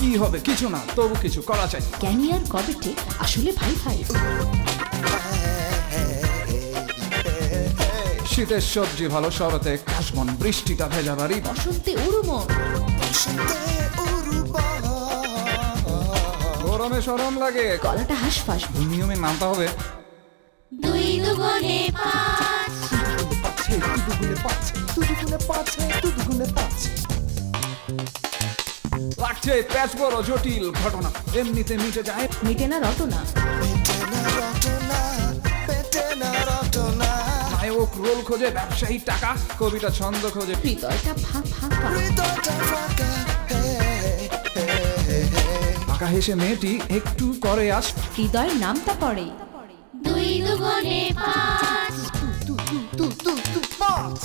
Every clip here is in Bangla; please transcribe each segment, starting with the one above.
কি হবে কিছু না, তবু কিছু করা চাই। ক্যানি আর কবেটে আসলে ভাই ভাই। শীতের সবজি ভালো শরতে কাশবন, বৃষ্টিটা ভেজা বাড়ি, বসন্তে উড়ুমন, গরমে সরম লাগে, গলাটা হাঁসফাঁস। নিয়মে নামতে হবে। 2 দুগুণে 5, লাগছে প্যাচ বড় জটিল ঘটনা, এমনিতে মিটে যায়। মিটে না রটনা, নায়ক রোল খোঁজে, ব্যবসায়ী টাকা, কবিতা ছন্দ খোঁজে, হৃদয়টা ফাঁকা। ফাঁকা হেসে মেয়েটি একটু করে আস, হৃদয়ের নামটা পড়ে। 2 দুগুণে 5,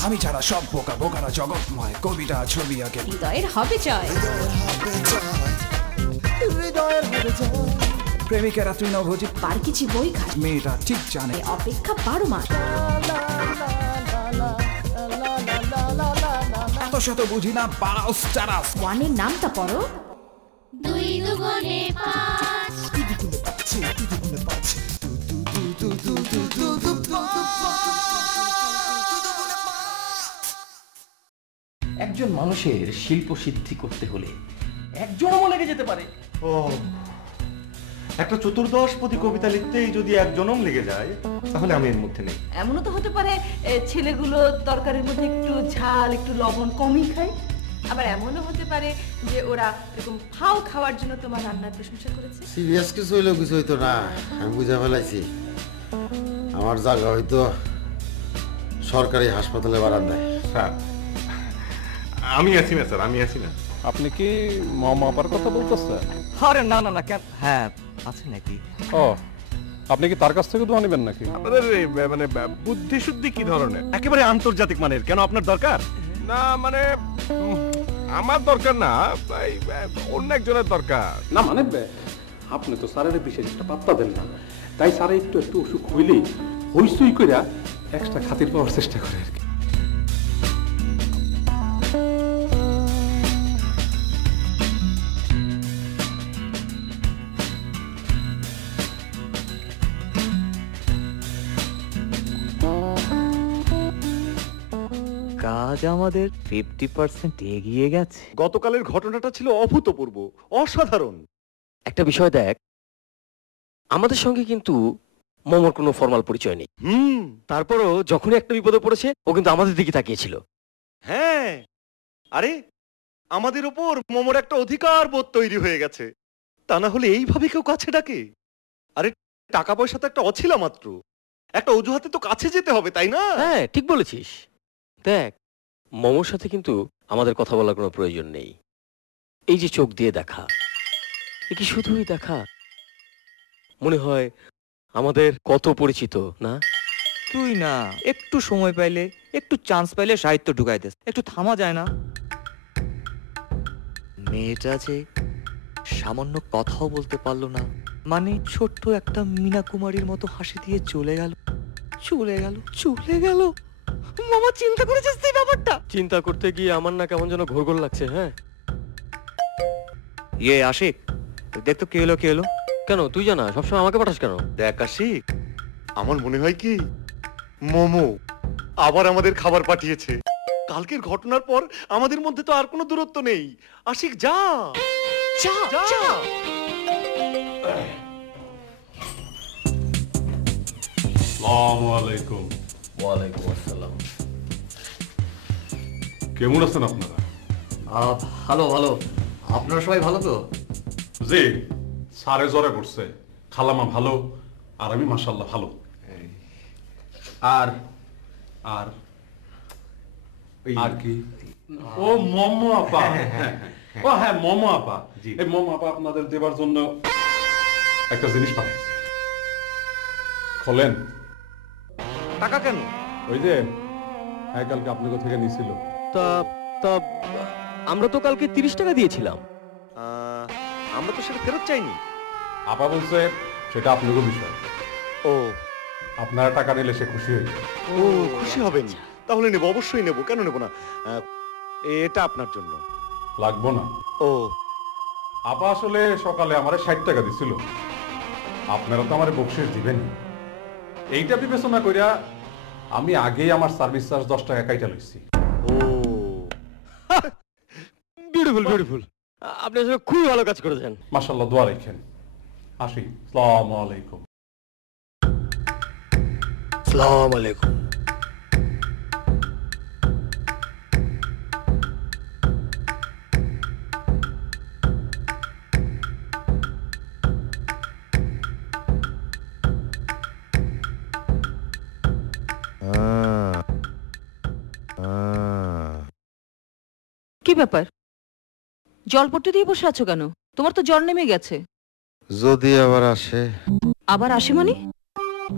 আমি ছাড়া সব বোকা, বোকারা জগৎময়, কবিতা ছবি আঁকে, হৃদয়ের হবে জয়। প্রেমিকেরা তৃণভোজী, পার কিছু বই খাস, মেয়েটা ঠিক জানে অপেক্ষা 12 মাস। এত শত বুঝি না, বারাউস টারাস। 1 এর নামটা পড়ো। 2 দুগুণে 5, একজন মানুষের শিল্প সিদ্ধি করতে হলে একজনও লেগে যেতে পারে। ও, একটা চতুর্দশপদী কবিতা লিখতেই যদি একজনম লেগে যায়, তাহলে আমি এর মধ্যে নেই। এমনও তো হতে পারে ছেলেগুলো তরকারির মধ্যে একটু ঝাল একটু লবণ কমই খায়, আবার এমনও হতে পারে যে ওরা এরকম ফাউ খাওয়ার জন্য তোমার রান্নার প্রশংসা করেছে। সিরিয়াস কিছু হইলেও কিছু হইতো না, আমি বুঝে ফেলাইছি। আমার জায়গা হয়তো সরকারি হাসপাতালে বারান্দায়। স্যার, আমি আছি না স্যার, আমি আছি না। আপনি কি মামা আপার কথা বলতেছেন? আরে না না না, কেন? হ্যাঁ আছে নাকি? ও, আপনি কি তার কাছ থেকে দোয়া নেবেন নাকি? আপনাদের মানে বুদ্ধি শুদ্ধি কি ধরনের? একেবারে আন্তর্জাতিক মানের। কেন আপনার দরকার? না মানে আমার দরকার না, অন্য একজনের দরকার। না মানে আপনি তো স্যারের বিশেষ একটা পাত্তা দেন না, তাই স্যার একটু একটু অসুখ হইলেই হইসই কইরা এক্সট্রা খাতির পাওয়ার চেষ্টা করে আর কি। কাজ আমাদের 50% এগিয়ে গেছে। গতকালের ঘটনাটা ছিল অভূতপূর্ব, অসাধারণ। একটা বিষয় দেখ, আমাদের সঙ্গে কিন্তু মোমোর কোনো ফর্মাল পরিচয় নেই। তারপরও যখনই একটা বিপদে পড়েছে ও কিন্তু আমাদের দিকে তাকিয়েছিল। হ্যাঁ, আরে আমাদের ওপর মোমোর একটা অধিকার বোধ তৈরি হয়ে গেছে। তা না হলে এইভাবে কেউ কাছে ডাকে? আরে টাকা পয়সা তো একটা অছিলা মাত্র, একটা অজুহাতে তো কাছে যেতে হবে, তাই না? হ্যাঁ ঠিক বলেছিস। দেখ, মোমোর সাথে কিন্তু আমাদের কথা বলার কোনো প্রয়োজন নেই। এই যে চোখ দিয়ে দেখা, এ কি শুধুই দেখা? মনে হয় আমাদের কত পরিচিত না? তুই না একটু সময় পাইলে, একটু চান্স পাইলে সাহিত্য ঢুকাই দিস, একটু থামা যায় না? মেয়েটা যে সামান্য কথাও বলতে পারলো না, মানে ছোট্ট একটা মীনা কুমারীর মতো হাসি দিয়ে চলে গেল, চলে গেল, চলে গেল। মামা চিন্তা করেছিস তুই ব্যাপারটা? চিন্তা করতে গিয়ে আমার না কেমন যেন ঘোরঘোর লাগছে। হ্যাঁ ইয়ে আশিক, দেখ তো কে এলো, কে এলো? কেন তুই জানা, সবসময় আমাকে পাঠাস কেন? দেখ আশিক, আমার মনে হয় কি মোমো আবার আমাদের খাবার পাঠিয়েছে। কালকের ঘটনার পর আমাদের মধ্যে তো আর কোনো দূরত্ব নেই। আশিক যা যা যা। আসসালামু আলাইকুম। ওয়ালাইকুম আসসালাম। কেমন আছেন আপনারা? ভালো ভালো, আপনারা সবাই ভালো তো? জি, সারে জ্বরে পড়ছে, খালামা ভালো, আর আমি মাশাআল্লাহ ভালো। আর আর আর কি? ও মোমো আপা। ও হ্যাঁ, মোমো আপা। এই মোমো আপা আপনাদের দেবার জন্য একটা জিনিস পাঠাইছে। খোলেন। টাকা কেন? ওই যে কালকে আপনাদের থেকে নিছিল। তা তা আমরা তো কালকে 30 টাকা দিয়েছিলাম। আমরা তো সেটা ফেরত চাইনি। আপা বলছে সেটা আপনাদের বিষয়। ও, আপনারা টাকা নিলে সে খুশি হয়ে যাবে। ও খুশি হবেন? তাহলে নেব, অবশ্যই নেব, কেন নেব না। এটা আপনার জন্য। লাগবো না। ও আপা আসলে সকালে আমারে 60 টাকা দিছিল। আপনারা তো আমারে বকশিশ দিবেন, এইটা বিবেচনা কইরা আমি আগেই আমার সার্ভিস চার্জ 10 টাকা কাইটা লইছি। ও বিউটিফুল বিউটিফুল, আপনি আসলে খুবই ভালো কাজ করেছেন। মাশাআল্লাহ, দোয়া রাখেন। আসি, আসসালামু আলাইকুম। আসসালামু আলাইকুম। কি ব্যাপার, জলপট্টি দিয়ে বসে আছো কেন? তোমার তো জ্বর নেমে গেছে। যদি আবার আসে? আবার আসে মানে?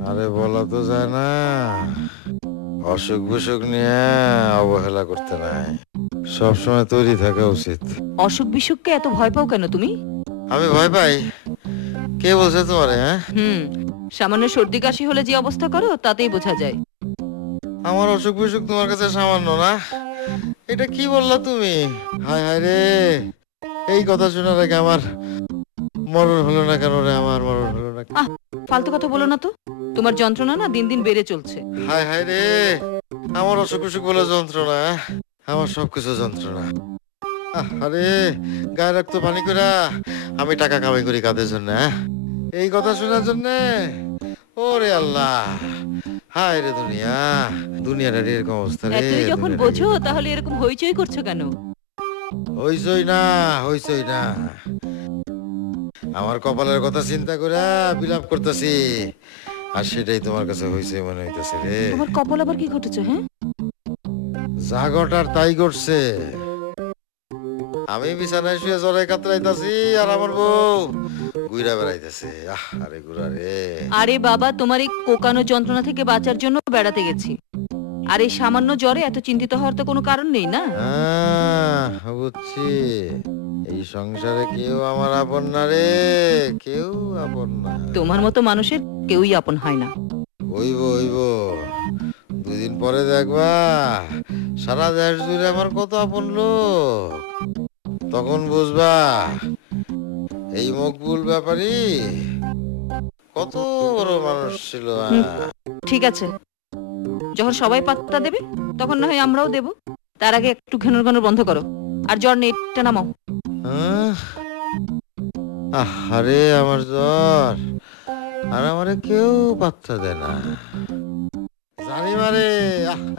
আরে বলা তো যায় না, অসুখ বিসুখ নিয়ে অবহেলা করতে নাই, সবসময় তৈরি থাকা উচিত। অসুখ বিসুখকে এত ভয় পাও কেন তুমি? আমি ভয় পাই? কে বলছে তোমারে? হ্যাঁ, সামান্য সর্দি কাশি হলে যে অবস্থা করো তাতেই বোঝা যায়। আমার অসুখ বিসুখ তোমার কাছে সামান্য না? এটা কি বললা তুমি? হায় হায় রে, এই কথা শোনার আগে আমার মরণ হলো না কেন রে? আমার মরণ হলো না? ফালতু কথা বলো না তো, তোমার যন্ত্রণা না দিন দিন বেড়ে চলছে। হায় হায় রে, আমার অসুখ বিসুখ বলে যন্ত্রণা? আমার সবকিছু যন্ত্রণা। আরে গায়ে রক্ত পানি করা আমি টাকা কামাই করি কাদের জন্য? এই কথা শোনার জন্য? ওরে আল্লাহ, হায় রে দুনিয়া, দুনিয়াটা এরকম অবস্থা রে। তুমি যখন বোঝো তাহলে এরকম হইচই করছো কেন? হইচই না, হইচই না, আমার কপালের কথা চিন্তা করে বিলাপ করতেছি, আর সেটাই তোমার কাছে হইচই মনে হইতেছে রে। তোমার কপাল আবার কি ঘটেছে? হ্যাঁ, যা ঘটার তাই ঘটছে। আমি বিছানায় শুয়ে জ্বরে কাতরাইতাছি আর আমার বউ ঘুরা বেড়াইতেছে। আরে গুড়া রে। আরে বাবা, তোমার এই কোকানো যন্ত্রণা থেকে বাঁচার জন্য বেড়াতে গেছি, আর এই সামান্য জ্বরে এত চিন্তিত হওয়ার তো কোনো কারণ নেই না। বুঝছি, এই সংসারে কেউ আমার আপন না রে, কেউ আপন না। তোমার মতো মানুষের কেউই আপন হয় না। হইব হইব, দুদিন পরে দেখবা সারা দেশ জুড়ে আমার কত আপন লোক, তখন বুঝবা এই মকবুল ব্যাপারী কত বড় মানুষ ছিল। ঠিক আছে, যখন সবাই পাত্তা দেবে তখন না হয় আমরাও দেব। তার আগে একটু ঘেনর ঘেনর বন্ধ করো, আর জ্বর নেই এটা নামাও। আরে আমার জ্বর, আর আমারে কেউ পাত্তা দেয় না, জানি মারে।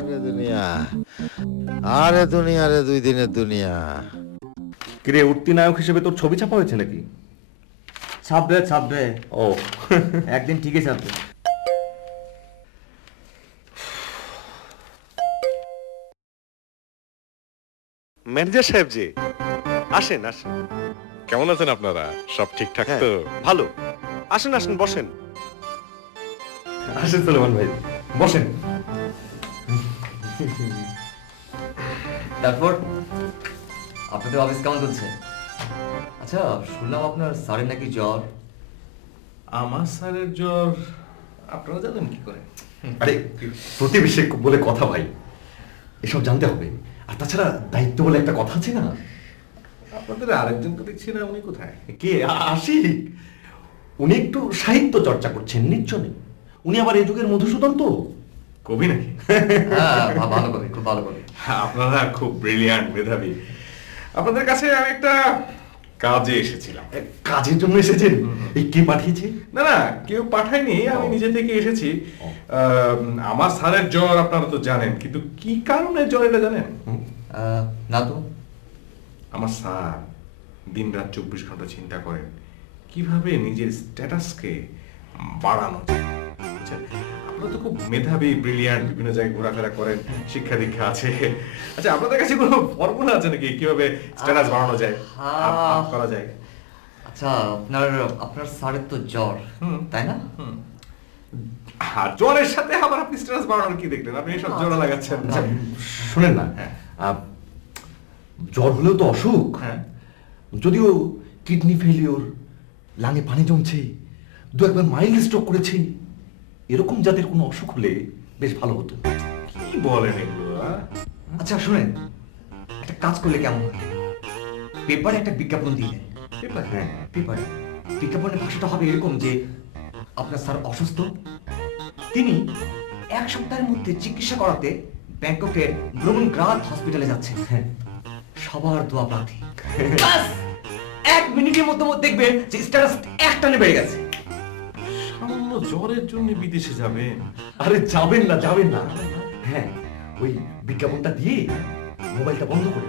আরে দুনিয়া, আরে দুনিয়া রে, 2 দিনের দুনিয়া। কিরে, উঠতি নায়ক হিসেবে তোর ছবি ছাপা হয়েছে নাকি? ছাপবে। ও, একদিন ঠিকই ছাপবে। ম্যানেজার সাহেব যে, আসেন আসেন। কেমন আছেন আপনারা? সব ঠিকঠাক হ্যাঁ, তো? ভালো। আসেন আসেন, বসেন। আসেন সুলেমান ভাই, বসেন। তারপর আপনাদের অফিস কেমন চলছে? আচ্ছা, শুনলাম আপনার স্যারের নাকি জ্বর। আমার স্যারের জ্বর আপনারা জানেন কি করে? আরে প্রতিবেশী বলে কথা ভাই, এসব জানতে হবে। আর তাছাড়া দায়িত্ব বলে একটা কথা আছে না? আপনাদের আরেকজন তো দেখছি না, উনি কোথায়? কে? আশিক। উনি একটু সাহিত্য চর্চা করছেন নিশ্চয়ই। উনি আবার এই যুগের মধুসূদন তো। কবি নাকি? হ্যাঁ, ভালো কবি, খুব ভালো কবি। আপনারা খুব ব্রিলিয়ান্ট, মেধাবী। আপনাদের কাছে আমি একটা কাজে এসেছিলাম। কাজের জন্য এসেছেন? এই কে পাঠিয়েছে? না না, কেউ পাঠায়নি, আমি নিজে থেকে এসেছি। আমার স্যারের জ্বর আপনারা তো জানেন, কিন্তু কি কারণে জ্বর এটা জানেন? না তো। আমার স্যার দিনরাত 24 ঘন্টা চিন্তা করেন কিভাবে নিজের স্ট্যাটাসকে বাড়ানো যায়। আপনারা তো খুব মেধাবী, ব্রিলিয়ান্ট, বিভিন্ন জায়গায় ঘোরাফেরা করেন, শিক্ষা দীক্ষা আছে। আচ্ছা, আপনাদের কাছে কোনো ফর্মুলা আছে নাকি কিভাবে স্ট্যাটাস বাড়ানো যায়, আপ করা যায়? আচ্ছা, আপনার স্যারের তো জ্বর, তাই না? আর জ্বরের সাথে আবার আপনি স্ট্যাটাস বাড়ানোর কি দেখলেন? আপনি এসব জোড়া লাগাচ্ছেন। শুনেন না, জ্বর হলেও তো অসুখ। যদিও কিডনি ফেলিওর, লাঙে পানি জমছে, 2-1 মাইল্ড স্ট্রোক করেছে, এরকম জাতের কোনো অসুখ হলে বেশ ভালো হতো। কি বলেন এগুলো? আচ্ছা শুনেন, একটা কাজ করলে কেমন হয়? পেপারে একটা বিজ্ঞাপন দিলেন, হ্যাঁ পেপারে বিজ্ঞাপনের ভাষাটা হবে এরকম যে আপনার স্যার অসুস্থ, তিনি 1 সপ্তাহের মধ্যে চিকিৎসা করাতে ব্যাংককের ব্রুমনগ্রাদ হসপিটালে যাচ্ছেন। সবার দোয়া প্রার্থী। 1 মিনিটের মধ্যে দেখবেন যে স্ট্যাটাস একটানে বেড়ে গেছে। সামান্য জ্বরের জন্য বিদেশে যাবেন? আরে যাবেন না। হ্যাঁ, ওই বিজ্ঞাপনটা দিয়ে মোবাইলটা বন্ধ করে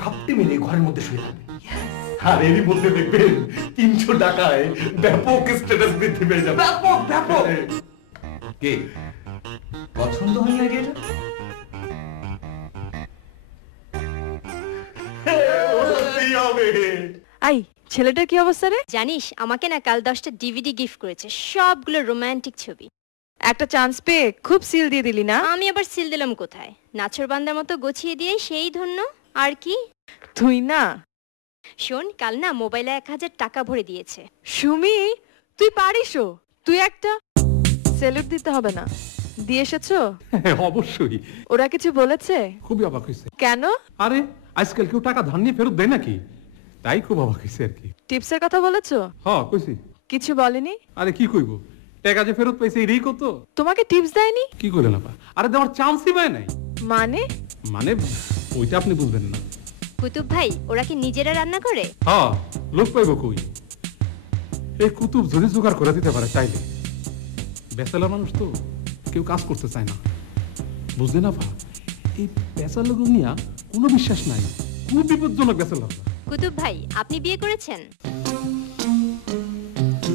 খাপটি মেলে ঘরের মধ্যে শুয়ে থাকবেন। আর এরই মধ্যে দেখবেন 300 টাকায় ব্যাপক স্ট্যাটাস বৃদ্ধি পেয়ে যাবে। ব্যাপক। কে পছন্দ হয় না এটা? আই ছেলেটার কি অবস্থা রে? জানিস আমাকে না কাল 10টা ডিভিডি গিফট করেছে, সবগুলো রোমান্টিক ছবি। একটা চান্স পেয়ে খুব সিল দিয়ে দিলি না? আমি আবার সিল দিলাম কোথায়? নাছর বান্দার মতো গুছিয়ে দিয়ে সেই ধন্য। আর কি তুই না? শোন, কাল না মোবাইলে 1000 টাকা ভরে দিয়েছে। সুমি তুই পারিসও। তুই একটা সেলুট দিতে হবে না? দিয়ে এসেছো? হ্যাঁ, অবশ্যই। ওরা কিছু বলেছে? খুবই অবাক হয়েছে। কেন? আরে আজকাল কেউ টাকা ধার নিয়ে ফেরত দেয় নাকি, তাই খুব অবাক হয়েছে আর কি। টিপসের কথা বলেছো? হ্যাঁ কইছি। কিছু বলেনি? আরে কি কইবো, টাকা যে ফেরত পাইছে এরই কত। তোমাকে টিপস দেয়নি? কি কইলেন আপা? আরে দেওয়ার চান্সই পায় নাই। মানে ওইটা আপনি বুঝবেন না। কুতুব ভাই, ওরা কি নিজেরা রান্না করে? হ্যাঁ, লোক পাইবো কই? এই কুতুব যদি জোগাড় করে দিতে পারে চাইলে। বেচালা মানুষ তো, কেউ কাজ করতে চায় না, বুঝলে না ভা? এই বেচালা নিয়া কোনো বিশ্বাস নাই, খুব বিপজ্জনক বেচালা। কুতুব ভাই, আপনি বিয়ে করেছেন?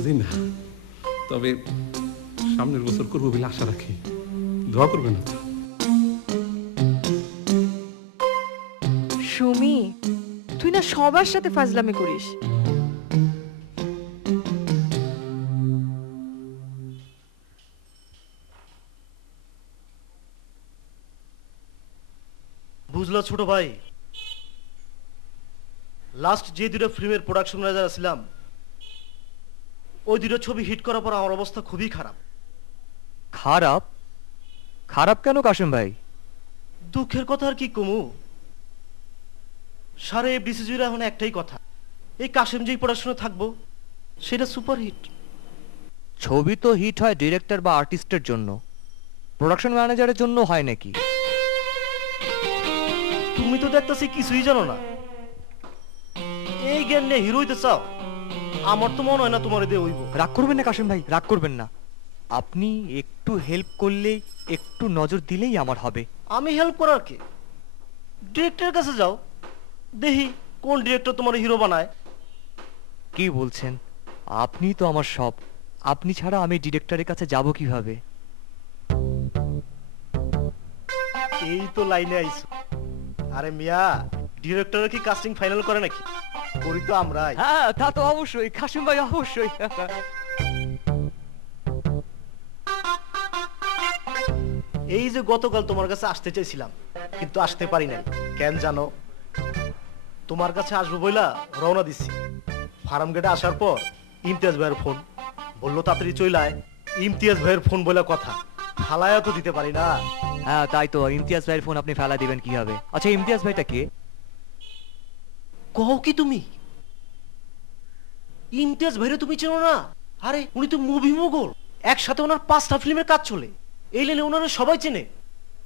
জি না, তবে সামনের বছর করবো বলে আশা রাখি। দোয়া করবেন না? সুমি, তুই না সবার সাথে ফাজলামি করিস। বুঝলো ছোট ভাই, লাস্ট যে 2টা ফিল্মের প্রোডাকশন ম্যানেজার ছিলাম, ওই 2টা ছবি হিট করার পর আমার অবস্থা খুবই খারাপ। খারাপ কেন কাশেম ভাই? দুঃখের কথা আর কি কমু, সারে ডিসিজির এখন একটাই কথা, এই কাশেম যেই প্রোডাকশনে থাকবো সেটা সুপার হিট। ছবি তো হিট হয় ডিরেক্টর বা আর্টিস্টের জন্য, প্রোডাকশন ম্যানেজারের জন্য হয় নাকি? তুমি তো দেখতেছি কিছুই জানো না। এই জ্ঞান নিয়ে হিরো হইতে চাও? আমার তো মনে হয় না তোমার দিয়ে হইব। রাগ করবেন না কাশেম ভাই, রাগ করবেন না। আপনি একটু হেল্প করলেই, একটু নজর দিলেই আমার হবে। আমি হেল্প করার কি? ডিরেক্টরের কাছে যাও, দেখি কোন ডিরেক্টর তোমার হিরো বানায়। কি বলছেন? আপনি তো আমার সব, আপনি ছাড়া আমি ডিরেক্টরের কাছে যাব কিভাবে? এই তো লাইনে আইছো। আরে মিয়া, ডিরেক্টর কি কাস্টিং ফাইনাল করে নাকি? করি তো আমরাই। হ্যাঁ, তা তো অবশ্যই কাশেম ভাই, অবশ্যই। এই যে গতকাল তোমার কাছে আসতে চাইছিলাম, কিন্তু আসতে পারি নাই। কেন জানো? তোমার কাছে আসবো বইলা রওনা দিছি। ফার্ম গেটে আসার পর ইমতিয়াজ ভাইয়ের ফোন, বললো তাড়াতাড়ি চইলায়। ইমতিয়াজ ভাইয়ের ফোন বলে কথা, ফালায়া তো দিতে পারি না। হ্যাঁ তাই তো, ইমতিয়াজ ভাইয়ের ফোন আপনি ফেলা দিবেন কিভাবে? আচ্ছা, ইমতিয়াজ ভাইটা কে? কও কি তুমি? ইমতিয়াজ ভাইরে তুমি চেনো না? আরে উনি তো মুভি মোগল, একসাথে ওনার 5টা ফিল্মের কাজ চলে, এই লাইনে ওনারা সবাই চেনে,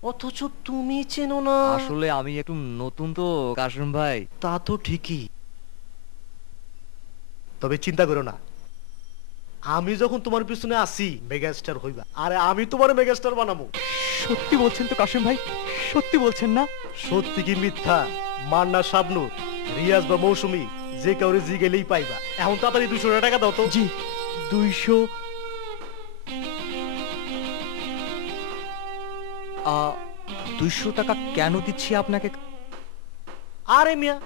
অথচ তুমি চেনো না। আসলে আমি একটু নতুন তো কাশেম ভাই। তা তো ঠিকই, তবে চিন্তা করো না, আমি যখন তোমার পিছনে আসি মেগাস্টার হইবা। আরে আমি তোমার মেগাস্টার বানাবো। সত্যি বলছেন তো কাশেম ভাই? সত্যি বলছেন না? সত্যি কি মিথ্যা? মান্না, শাবনূর, রিয়াজ বা মৌসুমী, যে কাউরে জি গেলেই পাইবা। এখন তাড়াতাড়ি 200 টাকা দাও তো। জি, 200। 200 টাকা কেন দিচ্ছি আপনাকে? আরে মিয়া,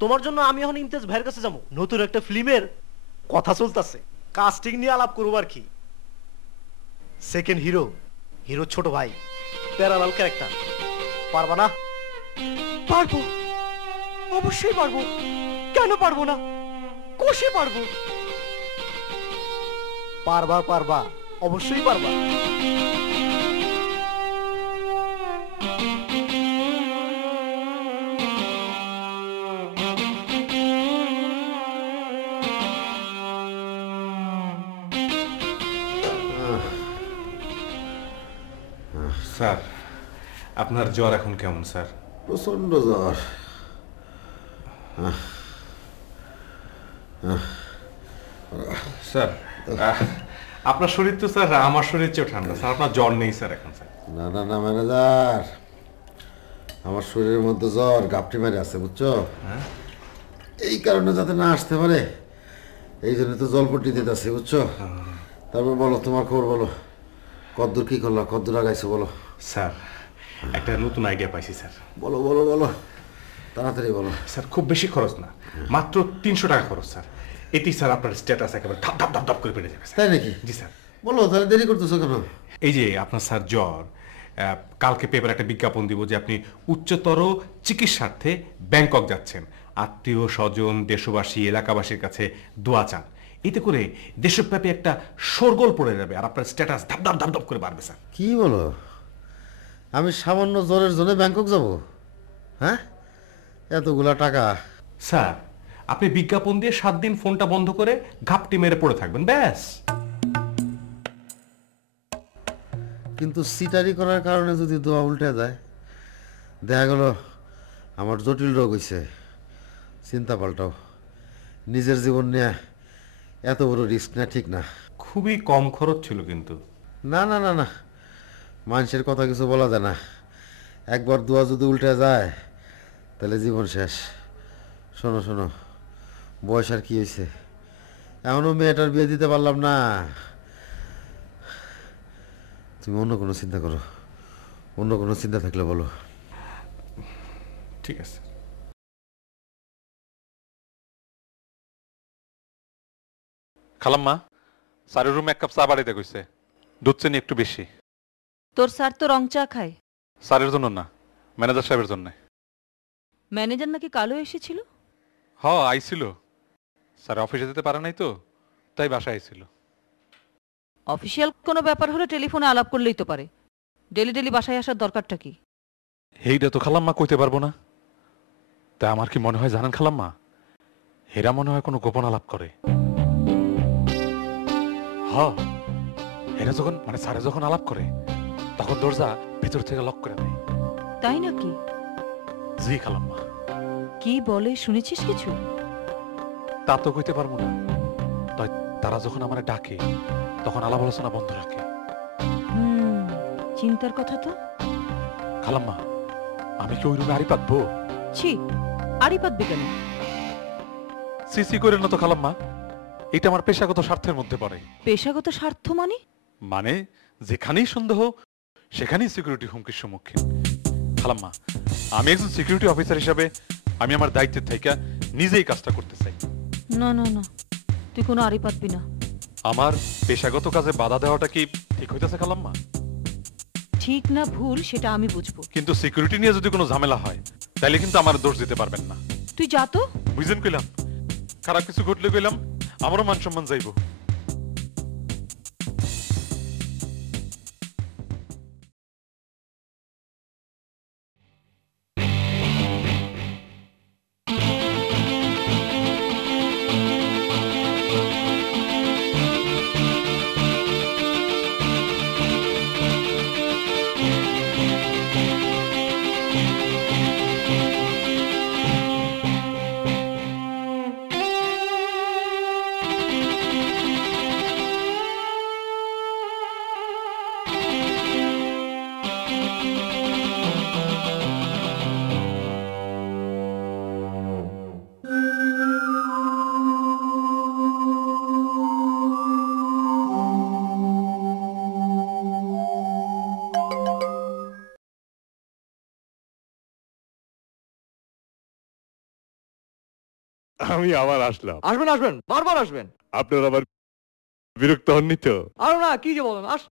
তোমার জন্য আমি এখন ইমতিয়াজ ভাইয়ের কাছে যাবো, নতুন একটা ফিল্মের কথা চলতেছে, কাস্টিং নিয়ে আলাপ করবো আর কি। সেকেন্ড হিরো, হিরো ছোট ভাই, প্যারালাল ক্যারেক্টার। পারবা না? পারবো, অবশ্যই পারবো। কেন পারবো না? কষে পারবো। পারবা পারবা, অবশ্যই পারবা। স্যার আপনার জ্বর এখন কেমন স্যার? প্রচন্ড জ্বর। স্যার আপনার শরীর তো স্যার আমার শরীর চেয়েও ঠান্ডা স্যার, আপনার জ্বর নেই স্যার এখন স্যার। না না না ম্যানেজার, আমার শরীরের মধ্যে জ্বর গাপটি মেরে আছে বুঝছো, এই কারণে যাতে না আসতে পারে এই জন্য তো জলপট্টি দিতে আছে বুঝছো। তারপর বলো তোমার খবর বলো, কদ্দূর কি করলো, কদ্দূর আগাইছো বলো। স্যার একটা নতুন আইডিয়া পাইছি স্যার। বলো বলো বলো, তাড়াতাড়ি বলো। স্যার খুব বেশি খরচ না, মাত্র 300 টাকা খরচ স্যার। এতেই স্যার আপনার স্ট্যাটাস একেবারে ধাপ ধাপ ধাপ ধাপ করে বেড়ে যাবে। তাই নাকি? জি স্যার। বলো তাহলে, দেরি করতেছো কেন? এই যে আপনার স্যার জ্বর, কালকে পেপারে একটা বিজ্ঞাপন দিব যে আপনি উচ্চতর চিকিৎসার্থে ব্যাংকক যাচ্ছেন, আত্মীয় স্বজন দেশবাসী এলাকাবাসীর কাছে দোয়া চান। এতে করে দেশব্যাপী একটা শোরগোল পড়ে যাবে আর আপনার স্ট্যাটাস ধাপ ধাপ ধাপ ধাপ করে বাড়বে স্যার। কি বলো, আমি সামান্য জ্বরের জন্য ব্যাংকক যাব? হ্যাঁ, এতগুলা টাকা? স্যার আপনি বিজ্ঞাপন দিয়ে 7 দিন ফোনটা বন্ধ করে ঘাপটি মেরে পড়ে থাকবেন ব্যাস। কিন্তু সিটারি করার কারণে যদি দোয়া উল্টে যায়, দেখা গেল আমার জটিল রোগ হইছে, চিন্তা পাল্টাও। নিজের জীবন নিয়ে এত বড় রিস্ক না, ঠিক না। খুবই কম খরচ ছিল কিন্তু। না না না না, মানুষের কথা কিছু বলা যায় না। একবার দোয়া যদি উল্টে যায় তাহলে জীবন শেষ। শোনো শোনো, বয়স আর কি হয়েছে, এখনও মেয়েটার বিয়ে দিতে পারলাম না। তুমি অন্য কোনো চিন্তা করো, অন্য কোনো চিন্তা থাকলে বলো। ঠিক আছে। খালাম্মা, স্যারের রুমে 1 কাপ চা বাড়িতে কইছে, দুধ চিনি একটু বেশি। তোর স্যার তো রং চা খায়। স্যারের জন্য না, ম্যানেজার সাহেবের জন্য। ম্যানেজার নাকি কালো এসেছিল? হ, আইছিল। স্যার অফিসে যেতে পারে নাই তো, তাই বাসায় আইছিল। অফিসিয়াল কোনো ব্যাপার হলে টেলিফোনে আলাপ করলেই তো পারে, ডেলি ডেলি বাসায় আসার দরকারটা কি? হেইটা তো খালাম্মা কইতে পারবো না। তা আমার কি মনে হয় জানেন খালাম্মা, হেরা মনে হয় কোনো গোপন আলাপ করে। হ, হেরা যখন মানে স্যারে যখন আলাপ করে তখন দরজা ভিতর থেকে লক করে দেয়। তাই নাকি? জি খালাম্মা। কি বলে, শুনেছিস কিছু? তা তো কইতে পারবো না, তাই তারা যখন আমারে ডাকে তখন আলাপ আলোচনা বন্ধ রাখে। চিন্তার কথা তো। খালাম্মা, আমি কি ওই রুমে আড়ি পাতবো? ছি, আড়ি পাতবে কেন? সিসি করে না তো খালাম্মা, এটা আমার পেশাগত স্বার্থের মধ্যে পড়ে। পেশাগত স্বার্থ মানে? মানে যেখানেই সন্দেহ সেখানেই সিকিউরিটি হুমকির সম্মুখীন। খালাম্মা, আমি একজন সিকিউরিটি অফিসার হিসাবে আমি আমার দায়িত্বের থেকে নিজেই কাজটা করতে চাই। না না না, তুই কোনো আড়ি পাতবি না। আমার পেশাগত কাজে বাধা দেওয়াটা কি ঠিক হইতেছে খালাম্মা? ঠিক না ভুল সেটা আমি বুঝবো, কিন্তু সিকিউরিটি নিয়ে যদি কোনো ঝামেলা হয় তাহলে কিন্তু আমার দোষ দিতে পারবেন না। তুই যা তো। বুঝলেন কইলাম, খারাপ কিছু ঘটলে কইলাম আমারও মান সম্মান যাইব। আমি আবার আসলাম। আসবেন আসবেন, বারবার আসবেন। আপনার আবার বিরক্ত হননি তো? আর না, কি যে বলেন, আস।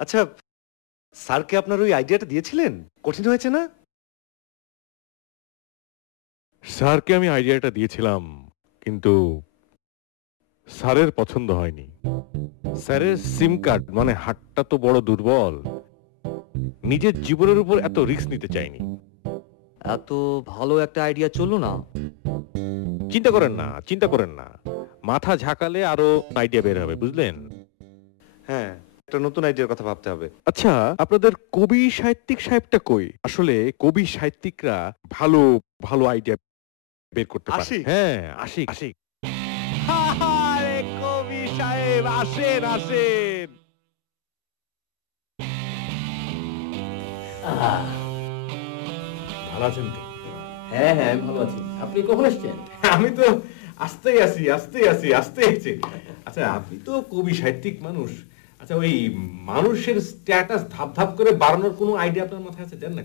আচ্ছা, স্যারকে আপনার ওই আইডিয়াটা দিয়েছিলেন? কঠিন হয়েছে না? স্যারকে আমি আইডিয়াটা দিয়েছিলাম, কিন্তু স্যারের পছন্দ হয়নি। স্যারের সিম কার্ড মানে হাতটা তো বড় দুর্বল, নিজের জীবনের উপর এত রিস্ক নিতে চাইনি। এত ভালো একটা আইডিয়া চললো না। চিন্তা করেন না, চিন্তা করেন না, মাথা ঝাঁকালে আরো আইডিয়া বের হবে, বুঝলেন? হ্যাঁ, একটা নতুন আইডিয়ার কথা ভাবতে হবে। আচ্ছা, আপনাদের কবি সাহিত্যিক সাহেবটা কই? আসলে কবি সাহিত্যিকরা ভালো ভালো আইডিয়া বের করতে পারে। আশিক? হ্যাঁ, আশিক আশিক। আরে কবি সাহেব, আসেন আসেন। ভালো আছেন তো? হ্যাঁ হ্যাঁ, আমি ভালো আছি। আপনি কখন এসেছেন? আমি তো আসতেই আছি। আচ্ছা, আপনি তো কবি সাহিত্যিক মানুষ। আচ্ছা, ওই মানুষের স্ট্যাটাস ধাপ ধাপ করে বাড়ানোর কোনো আইডিয়া আপনার মাথায় আছে, দেন না?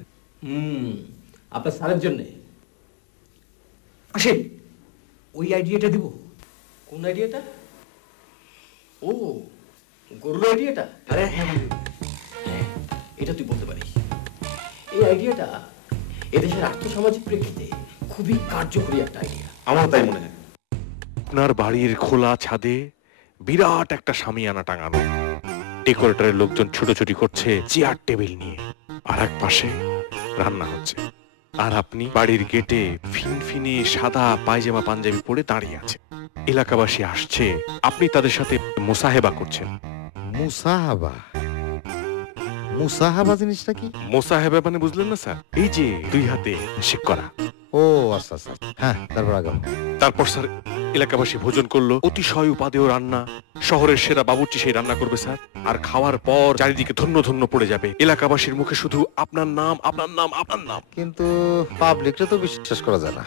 আপনার স্যারের জন্য আসেন, ওই আইডিয়াটা দিব। কোন আইডিয়াটা? ও, গরুর আইডিয়াটা? আরে হ্যাঁ, এটা তুই বলতে পারিস। এই আইডিয়াটা এদেশের আর্থসামাজিক প্রেক্ষিতে খুবই কার্যকরী একটা আইডিয়া। আমারও তাই মনে হয়। আপনার বাড়ির খোলা ছাদে বিরাট একটা শামিয়ানা টাঙানো, ডেকোরেটরের লোকজন ছোটাছুটি করছে চেয়ার টেবিল নিয়ে, আর এক পাশে রান্না হচ্ছে, আর আপনি বাড়ির গেটে ফিনফিনে সাদা পায়জামা পাঞ্জাবি পরে দাঁড়িয়ে আছে। এলাকাবাসী আসছে, আপনি তাদের সাথে মোসাহেবা করছেন। মুসাহাবা? মুসাহাবা জিনিসটা কি? মোসাহেবা মানে বুঝলেন না স্যার? এই যে দুই হাতে শেক করা। ও আচ্ছা আচ্ছা, হ্যাঁ, তারপর আগাম। তারপর স্যার এলাকাবাসী ভোজন করলো, অতিশয় উপাদেয় রান্না, শহরের সেরা বাবুর্চি সেই রান্না করবে স্যার। আর খাওয়ার পর চারিদিকে ধন্য ধন্য পড়ে যাবে, এলাকাবাসীর মুখে শুধু আপনার নাম আপনার নাম আপনার নাম। কিন্তু পাবলিকটা তো বিশ্বাস করা যায় না।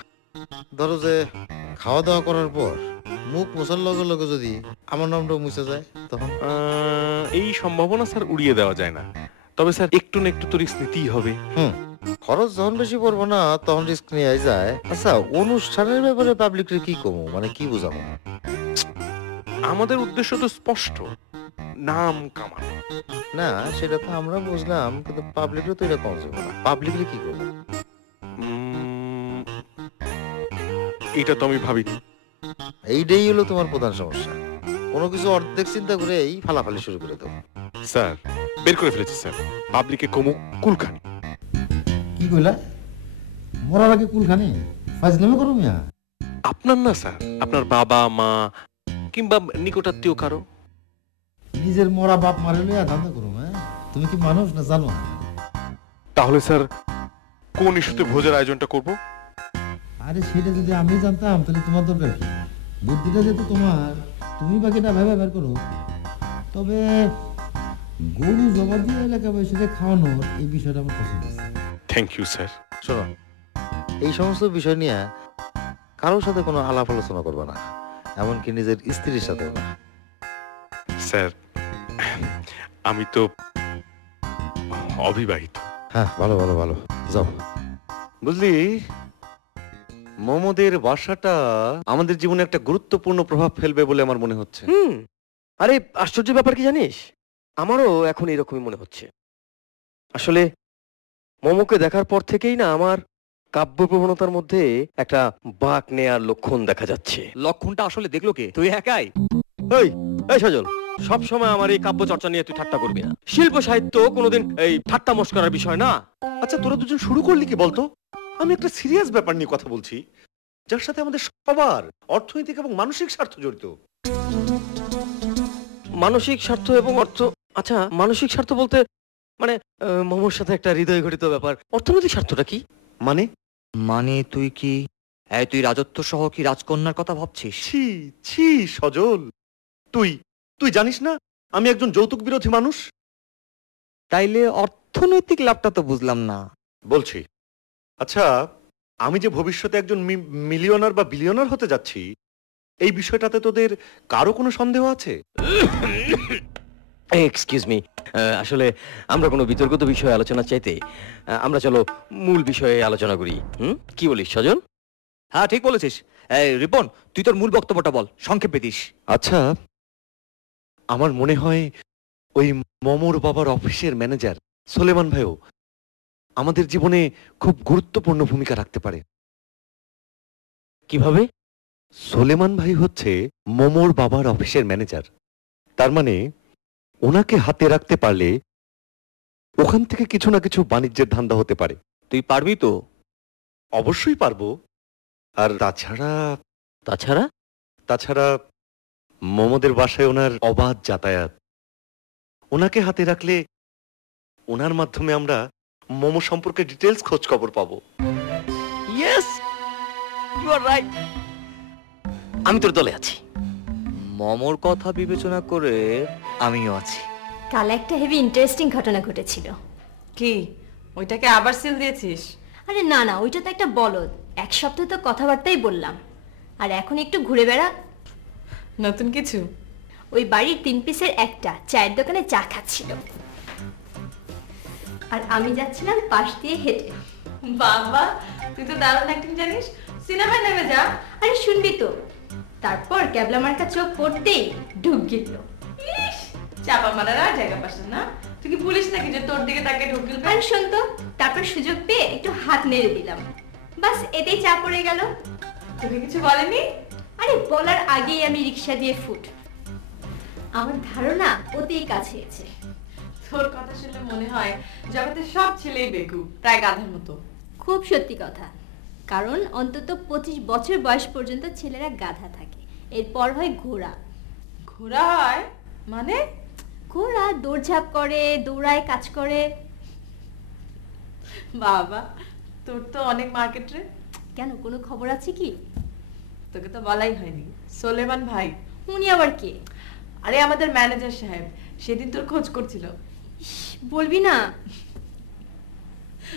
ধরো যে খাওয়া দাওয়া করার পর মুখ মোছার লগে লগে যদি আমার নামটাও মুছে যায়, তখন? এই সম্ভাবনা স্যার উড়িয়ে দেওয়া যায় না, তবে স্যার একটু না একটু তো রিস্ক নিতেই হবে। খরচ যখন বেশি পড়বো না তখন রিস্ক নিয়ে যায়। আচ্ছা, অনুষ্ঠানের ব্যাপারে পাবলিকের কি কমো, মানে কি বুঝাবো? আমাদের উদ্দেশ্য তো স্পষ্ট, নাম কামানো। না, সেটা তো আমরা বুঝলাম, কিন্তু পাবলিকের তো এটা কম যাবো না। পাবলিকের কি করবো? এটা তো আমি ভাবিনি। এইটাই হলো তোমার প্রধান সমস্যা, কোনো কিছু অর্ধেক চিন্তা করে এই ফালাফালি শুরু করে দাও। স্যার বের করে ফেলেছি স্যার, পাবলিকে কমু কুলখানি। কি কইলা? মরার আগে কুলখানি? ফাজলামি করো মিয়া। আপনার না স্যার, আপনার বাবা মা কিংবা নিকটাত্মীয় কারো। নিজের মরা বাপ মারে লইয়া ধান্দা করো? হ্যাঁ, তুমি কি মানুষ না জানো? তাহলে স্যার কোন ইস্যুতে ভোজের আয়োজনটা করব? আরে সেটা যদি আমি জানতাম তাহলে তোমার দরকার কি? বুদ্ধিটা যেহেতু তোমার, তুমি বাকিটা ভেবে বের করো। তবে গরু জমা দিয়ে এলাকাবাসীকে খাওয়ানোর এই বিষয়টা আমার পছন্দ আছে। Thank you sir. শোনো, এই সমস্ত বিষয় নিয়ে কারোর সাথে কোনো আলাপ আলোচনা করবে না, এমনকি নিজের স্ত্রীর সাথেও না। স্যার আমি তো অবিবাহিত। হ্যাঁ, ভালো ভালো ভালো, যাও। বুঝলি, মোমোদের বাসাটা আমাদের জীবনে একটা গুরুত্বপূর্ণ প্রভাব ফেলবে বলে আমার মনে হচ্ছে। আরে আশ্চর্য ব্যাপার কি জানিস, আমারও এখন এরকমই মনে হচ্ছে। আসলে মোমোকে দেখার পর থেকেই না আমার কাব্য প্রবণতার মধ্যে একটা বাঁক নেয়ার লক্ষণ দেখা যাচ্ছে। লক্ষণটা আসলে দেখলো কে? তুই একাই? এই এই সজল, সব সময় আমার এই কাব্য চর্চা নিয়ে তুই ঠাট্টা করবি না। শিল্প সাহিত্য কোনোদিন এই ঠাট্টা মস্করার বিষয় না। আচ্ছা, তোরা দুজন শুরু করলি কি বলতো? আমি একটা সিরিয়াস ব্যাপার নিয়ে কথা বলছি, যার সাথে আমাদের সবার অর্থনৈতিক এবং মানসিক স্বার্থ জড়িত। মানসিক স্বার্থ এবং অর্থ? আচ্ছা, মানসিক স্বার্থ বলতে মানে মোমোর সাথে একটা হৃদয় ঘটিত ব্যাপার। অর্থনৈতিক স্বার্থটা কি? মানে মানে তুই কি তুই রাজত্ব সহ কি রাজকন্যার কথা ভাবছিস? ছি ছি সজল, তুই তুই জানিস না আমি একজন যৌতুক বিরোধী মানুষ। তাইলে অর্থনৈতিক লাভটা তো বুঝলাম না। বলছি, আচ্ছা, আমি যে ভবিষ্যতে একজন মিলিয়নার বা বিলিয়নার হতে যাচ্ছি, এই বিষয়টাতে তোদের কারো কোনো সন্দেহ আছে? এক্সকিউজ মি, আসলে আমরা কোনো বিতর্কিত বিষয়ে আলোচনা চাইতে আমরা চলো মূল বিষয়ে আলোচনা করি। কি বলিস সজন? হ্যাঁ, ঠিক বলেছিস। রিপন, তুই তোর মূল বক্তব্যটা বল, সংক্ষেপে দিস। আচ্ছা, আমার মনে হয় ওই মমর বাবার অফিসের ম্যানেজার সোলেমান ভাইও আমাদের জীবনে খুব গুরুত্বপূর্ণ ভূমিকা রাখতে পারে। কিভাবে? সোলেমান ভাই হচ্ছে মমর বাবার অফিসের ম্যানেজার, তার মানে ওনাকে হাতে রাখতে পারলে ওখান থেকে কিছু না কিছু বাণিজ্যের ধান্দা হতে পারে। তুই পারবি তো? অবশ্যই পারবো। আর তাছাড়া তাছাড়া তাছাড়া মমদের বাসায় ওনার অবাধ যাতায়াত, ওনাকে হাতে রাখলে ওনার মাধ্যমে আমরা মোমো সম্পর্কে ডিটেলস খোঁজ খবর পাবো। Yes, you are right. আমি তোর দলে আছি। মমর কথা বিবেচনা করে আমিও আছি। কাল একটা হেভি ইন্টারেস্টিং ঘটনা ঘটেছিল। কি ওইটাকে আবার সিল দিয়েছিস? আরে না না, ওইটা তো একটা বলদ। এক সপ্তাহ তো কথাবার্তাই বললাম, আর এখন একটু ঘুরে বেড়া। নতুন কিছু? ওই বাড়ির 3 পিসের একটা চায়ের দোকানে চা খাচ্ছিল, আর আমি যাচ্ছিলাম পাশ দিয়ে হেঁটে। বাবা, তুই তো দারুণ অ্যাক্টিং জানিস। সিনেমায় নেমে যা। আরে শুনবি তো, তারপর ক্যাবলা মার্কা চোখ পড়তেই ঢুক গেল। ইস, চাপা মারার আর জায়গা পাস না। তুই কি পুলিশ নাকি যে তোর দিকে তাকে ঢুকিল? আরে শোন তো, তারপর সুযোগ পেয়ে একটু হাত নেড়ে দিলাম, বাস এতেই চা পড়ে গেল। তোকে কিছু বলেনি? আরে বলার আগেই আমি রিক্সা দিয়ে ফুট। আমার ধারণা ওতেই কাছে এসেছে। তোর কথা শুনলে মনে হয় জগতের সব ছেলেই বেকুব, প্রায় গাধার মতো। খুব সত্যি কথা, কারণ অন্তত 25 বছর বয়স পর্যন্ত ছেলেরা গাধা থাকে, এরপর হয় ঘোড়া। ঘোড়া হয় মানে? ঘোড়া দৌড়ঝাঁপ করে, দৌড়ায়, কাজ করে। বাবা, তোর তো অনেক মার্কেট রে। কেন, কোনো খবর আছে কি? তোকে তো বলাই হয়নি। সোলেমান ভাই। উনি আবার কে? আরে আমাদের ম্যানেজার সাহেব, সেদিন তোর খোঁজ করছিল। বলবি না।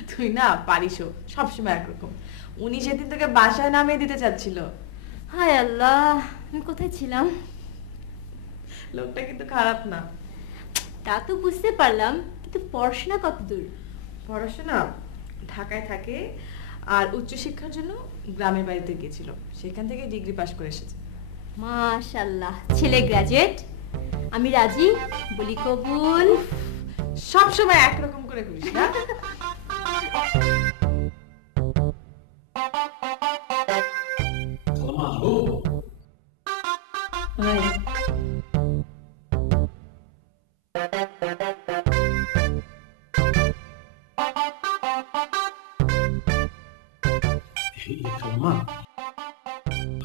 তুই না পারিসও, সবসময় একরকম। উনি সেদিন তোকে বাসায় নামিয়ে দিতে চাচ্ছিল। হায় আল্লাহ, আমি কোথায় ছিলাম? লোকটা কিন্তু খারাপ না। তা তো বুঝতে পারলাম, কিন্তু পড়াশোনা কত দূর? পড়াশোনা ঢাকায় থাকে, আর উচ্চশিক্ষার জন্য গ্রামের বাড়িতে গিয়েছিল, সেখান থেকে ডিগ্রি পাশ করে এসেছে। মাশাআল্লাহ, ছেলে গ্রাজুয়েট। আমি রাজি, বলি কবুল। সবসময় একরকম করে করিস না।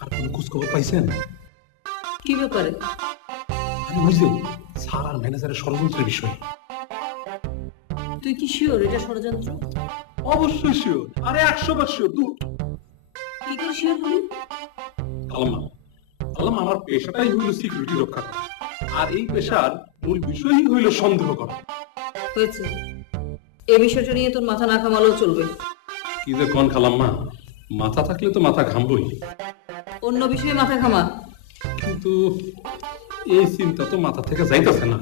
আর কোনো খোঁজ খবর পাইছেন? কি ব্যাপারে? আরে ওই যে স্যার আর ম্যানেজারের ষড়যন্ত্রের বিষয়। তুই কি শিওর এটা ষড়যন্ত্র? অবশ্যই শিওর। আরে 100% শিওর। কি করে শিওর হলি? আল্লামা আমার পেশাটাই হইল সিকিউরিটি রক্ষা করা, আর এই পেশার মূল বিষয়ই হইল সন্দেহ করা। হয়েছে, এই বিষয়টা নিয়ে তোর মাথা না ঘামালেও চলবে। কি যে কোন খালাম্মা, মাথা থাকলে তো মাথা ঘামবই। অন্য বিষয়ে মাথা ঘামা। কিন্তু এই চিন্তা তো মাথা থেকে যাইতেছে না।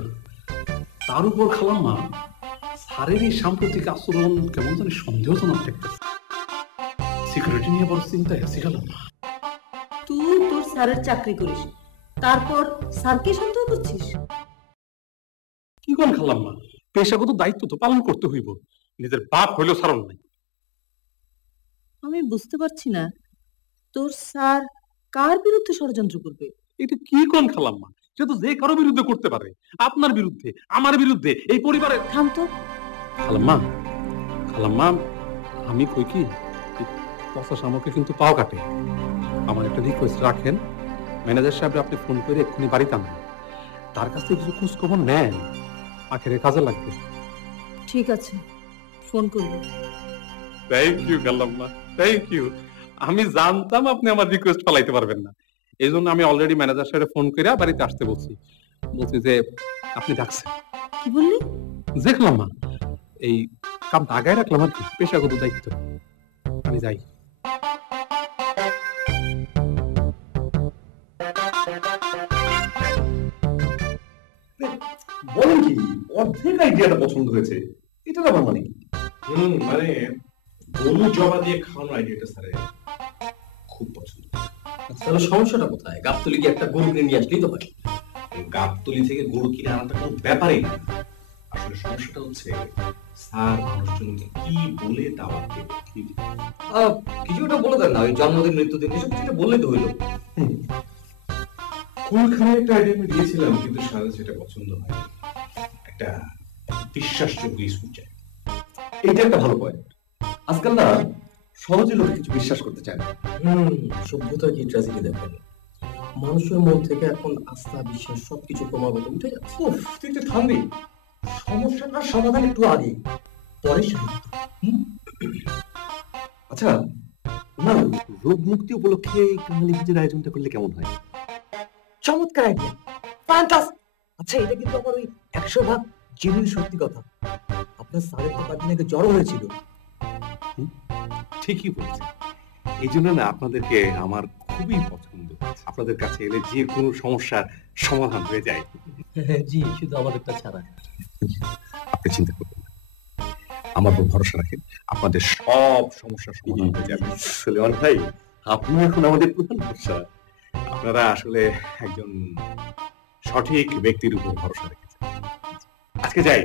তার উপর খালাম্মা, স্যারের এই সাম্প্রতিক আচরণ কেমন জানি সন্দেহজনক ঠেকতেছে। সিকিউরিটি নিয়ে বড় চিন্তায় আছি খালাম্মা। তুই তোর স্যারের চাকরি করিস, তারপর স্যারকে সন্দেহ করছিস? কি কোন খালাম্মা, পেশাগত দায়িত্ব তো পালন করতে হইব। নিজের বাপ হইল সারণ নাই। আমি বুঝতে পারছি না, তোর স্যার কার বিরুদ্ধে ষড়যন্ত্র করবে? এটা কি কোন খালাম্মা, সে তো যে কারো বিরুদ্ধে করতে পারে। আপনার বিরুদ্ধে, আমার বিরুদ্ধে, এই পরিবারের। থাম তো খালাম্মা, আমি কই কি, পচা শামুকে কিন্তু পাও কাটে। আমার একটা রিকোয়েস্ট রাখেন, ম্যানেজার সাহেব আপনি ফোন করে এক্ষুনি বাড়িতে আনেন, তার কাছ থেকে কিছু খোঁজ খবর নেন, আখেরে কাজে লাগবে। ঠিক আছে, ফোন করব। থ্যাংক ইউ খালাম্মা, থ্যাংক ইউ। আমি জানতাম আপনি আমার রিকোয়েস্ট পালাইতে পারবেন না, এই জন্য আমি অলরেডি ম্যানেজার সাহেব ফোন করে বাড়িতে আসতে বলছি যে আপনি ডাকছেন। কি বললি? দেখলাম মা, এই কামটা আগায় রাখলাম আর কি, পেশাগত দায়িত্ব। আমি যাই। বলেন কি, অর্ধেক আইডিয়াটা পছন্দ হয়েছে। এটা আবার মানে কি? মানে গরু জবা দিয়ে খাওয়ানো আইডিয়াটা স্যার খুব পছন্দ। তাহলে সমস্যাটা কোথায়? গাবতলি কি একটা গরু কিনে নিয়ে আসলেই তো পারে। গাবতলি থেকে গরু কিনে আনাটা কোনো ব্যাপারই না। আসলে সমস্যাটা হচ্ছে স্যার মানুষজনকে কি বলে দাওয়াত দেবে। কিছু একটা বলে দেন না, ওই জন্মদিন, মৃত্যুদিন, এসব কিছু বললেই তো হইলো। কোনখানে একটা আইডিয়া আমি দিয়েছিলাম, কিন্তু স্যার সেটা পছন্দ হয়। একটা বিশ্বাসযোগ্য স্কুল চাই। এটা একটা ভালো পয়েন্ট। আজকাল না সহজে লোক কিছু বিশ্বাস করতে চায় না। সভ্যতা কি ট্র্যাজেডি দেখেন, মানুষের মন থেকে এখন আস্থা, বিশ্বাস সবকিছু ক্রমাগত উঠে যাচ্ছে। তুই একটু থামবি? সমস্যাটার সমাধান একটু আগে, পরে সাহিত্য। আচ্ছা, না রোগ মুক্তি উপলক্ষে কাঙালি ভোজের আয়োজনটা করলে কেমন হয়? চমৎকার আইডিয়া, ফ্যান্টাস্টিক। আচ্ছা, এটা কিন্তু আমার ওই 100% জেনুইন সত্যি কথা। আপনার স্যারের তো কয়েকদিন আগে জ্বর হয়েছিল। ঠিকই বলছেন, এই জন্য না আপনাদেরকে আমার খুবই পছন্দ। আপনাদের কাছে এলে যে কোনো সমস্যার সমাধান হয়ে যায়। জি, শুধু আমাদেরটা ছাড়া। আপনি চিন্তা করবেন না, আমার উপর ভরসা রাখেন, আপনাদের সব সমস্যার সমাধান হয়ে যাবে। সুলেমান ভাই, আপনি এখন আমাদের প্রধান ভরসা। আপনারা আসলে একজন সঠিক ব্যক্তির উপর ভরসা রেখেছেন। আজকে যাই,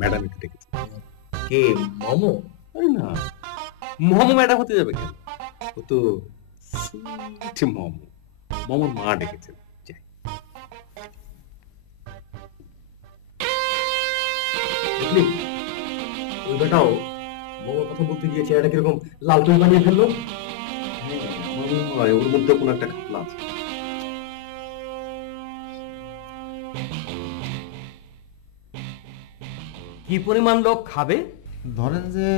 ম্যাডাম একটু ডেকেছেন। কে, মমো? আরে না, মমো ম্যাডাম হতে যাবে কেন? ও তো সুইট মমো, মমোর মা ডেকেছেন। যাই। বুঝলি, ওই বেটাও মমোর কথা বলতে গিয়ে চেহারাটা কিরকম লাল টুল বানিয়ে ফেললো। আমার মনে হয় ওর মধ্যে কোনো একটা ঘটনা আছে। কি পরিমাণ লোক খাবে? ধরেন যে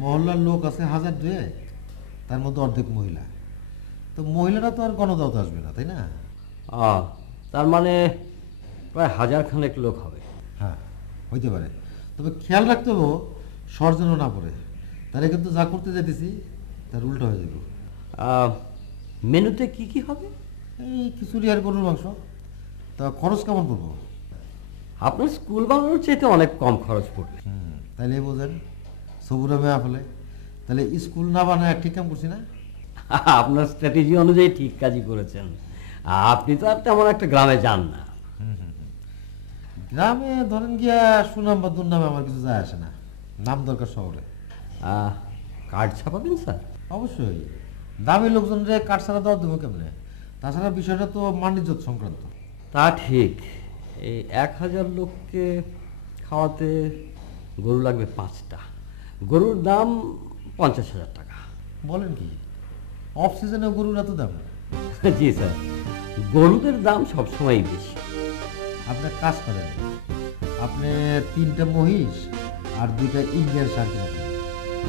মহল্লার লোক আছে 1000-2, তার মধ্যে অর্ধেক মহিলা। তো মহিলারা তো আর গণদাওয়াত আসবে না, তাই না? তার মানে প্রায় 1000 খানেক লোক হবে। হ্যাঁ, হইতে পারে। তবে খেয়াল রাখতে হবে সর যেন না পড়ে, তাহলে কিন্তু যা করতে যেতেছি তার উল্টো হয়ে যাবে। মেনুতে কি কি হবে? এই খিচুড়ি আর গরুর মাংস। তা খরচ কেমন পড়বো? আপনার স্কুল বানানোর চাইতে অনেক কম খরচ পড়বে। তাইলে বোঝেন সবুরা মেয়া ফেলে, তাহলে স্কুল না বানায় ঠিক কাম করছি না? আপনার স্ট্র্যাটেজি অনুযায়ী ঠিক কাজই করেছেন। আপনি তো আর তেমন একটা গ্রামে যান না। গ্রামে ধরেন গিয়া সুনাম বা দুর্নামে আমার কিছু যায় আসে না, নাম দরকার শহরে। কার্ড ছাপাবেন স্যার? অবশ্যই। দামি লোকজনরে কার্ড ছাড়া দেওয়া দেবো কেমনে? তাছাড়া বিষয়টা তো মানিজ্যত সংক্রান্ত। তা ঠিক। এই 1000 লোককে খাওয়াতে গরু লাগবে 5টা। গরুর দাম 50,000 টাকা। বলেন কি, অফ সিজনে গরুর এত দাম? জি স্যার, গরুদের দাম সবসময়ই বেশি। আপনার কাজ করেন, আপনি 3টা মহিষ আর 2টা ইন্ডিয়ান ষাঁড় কিনে ফেলেন,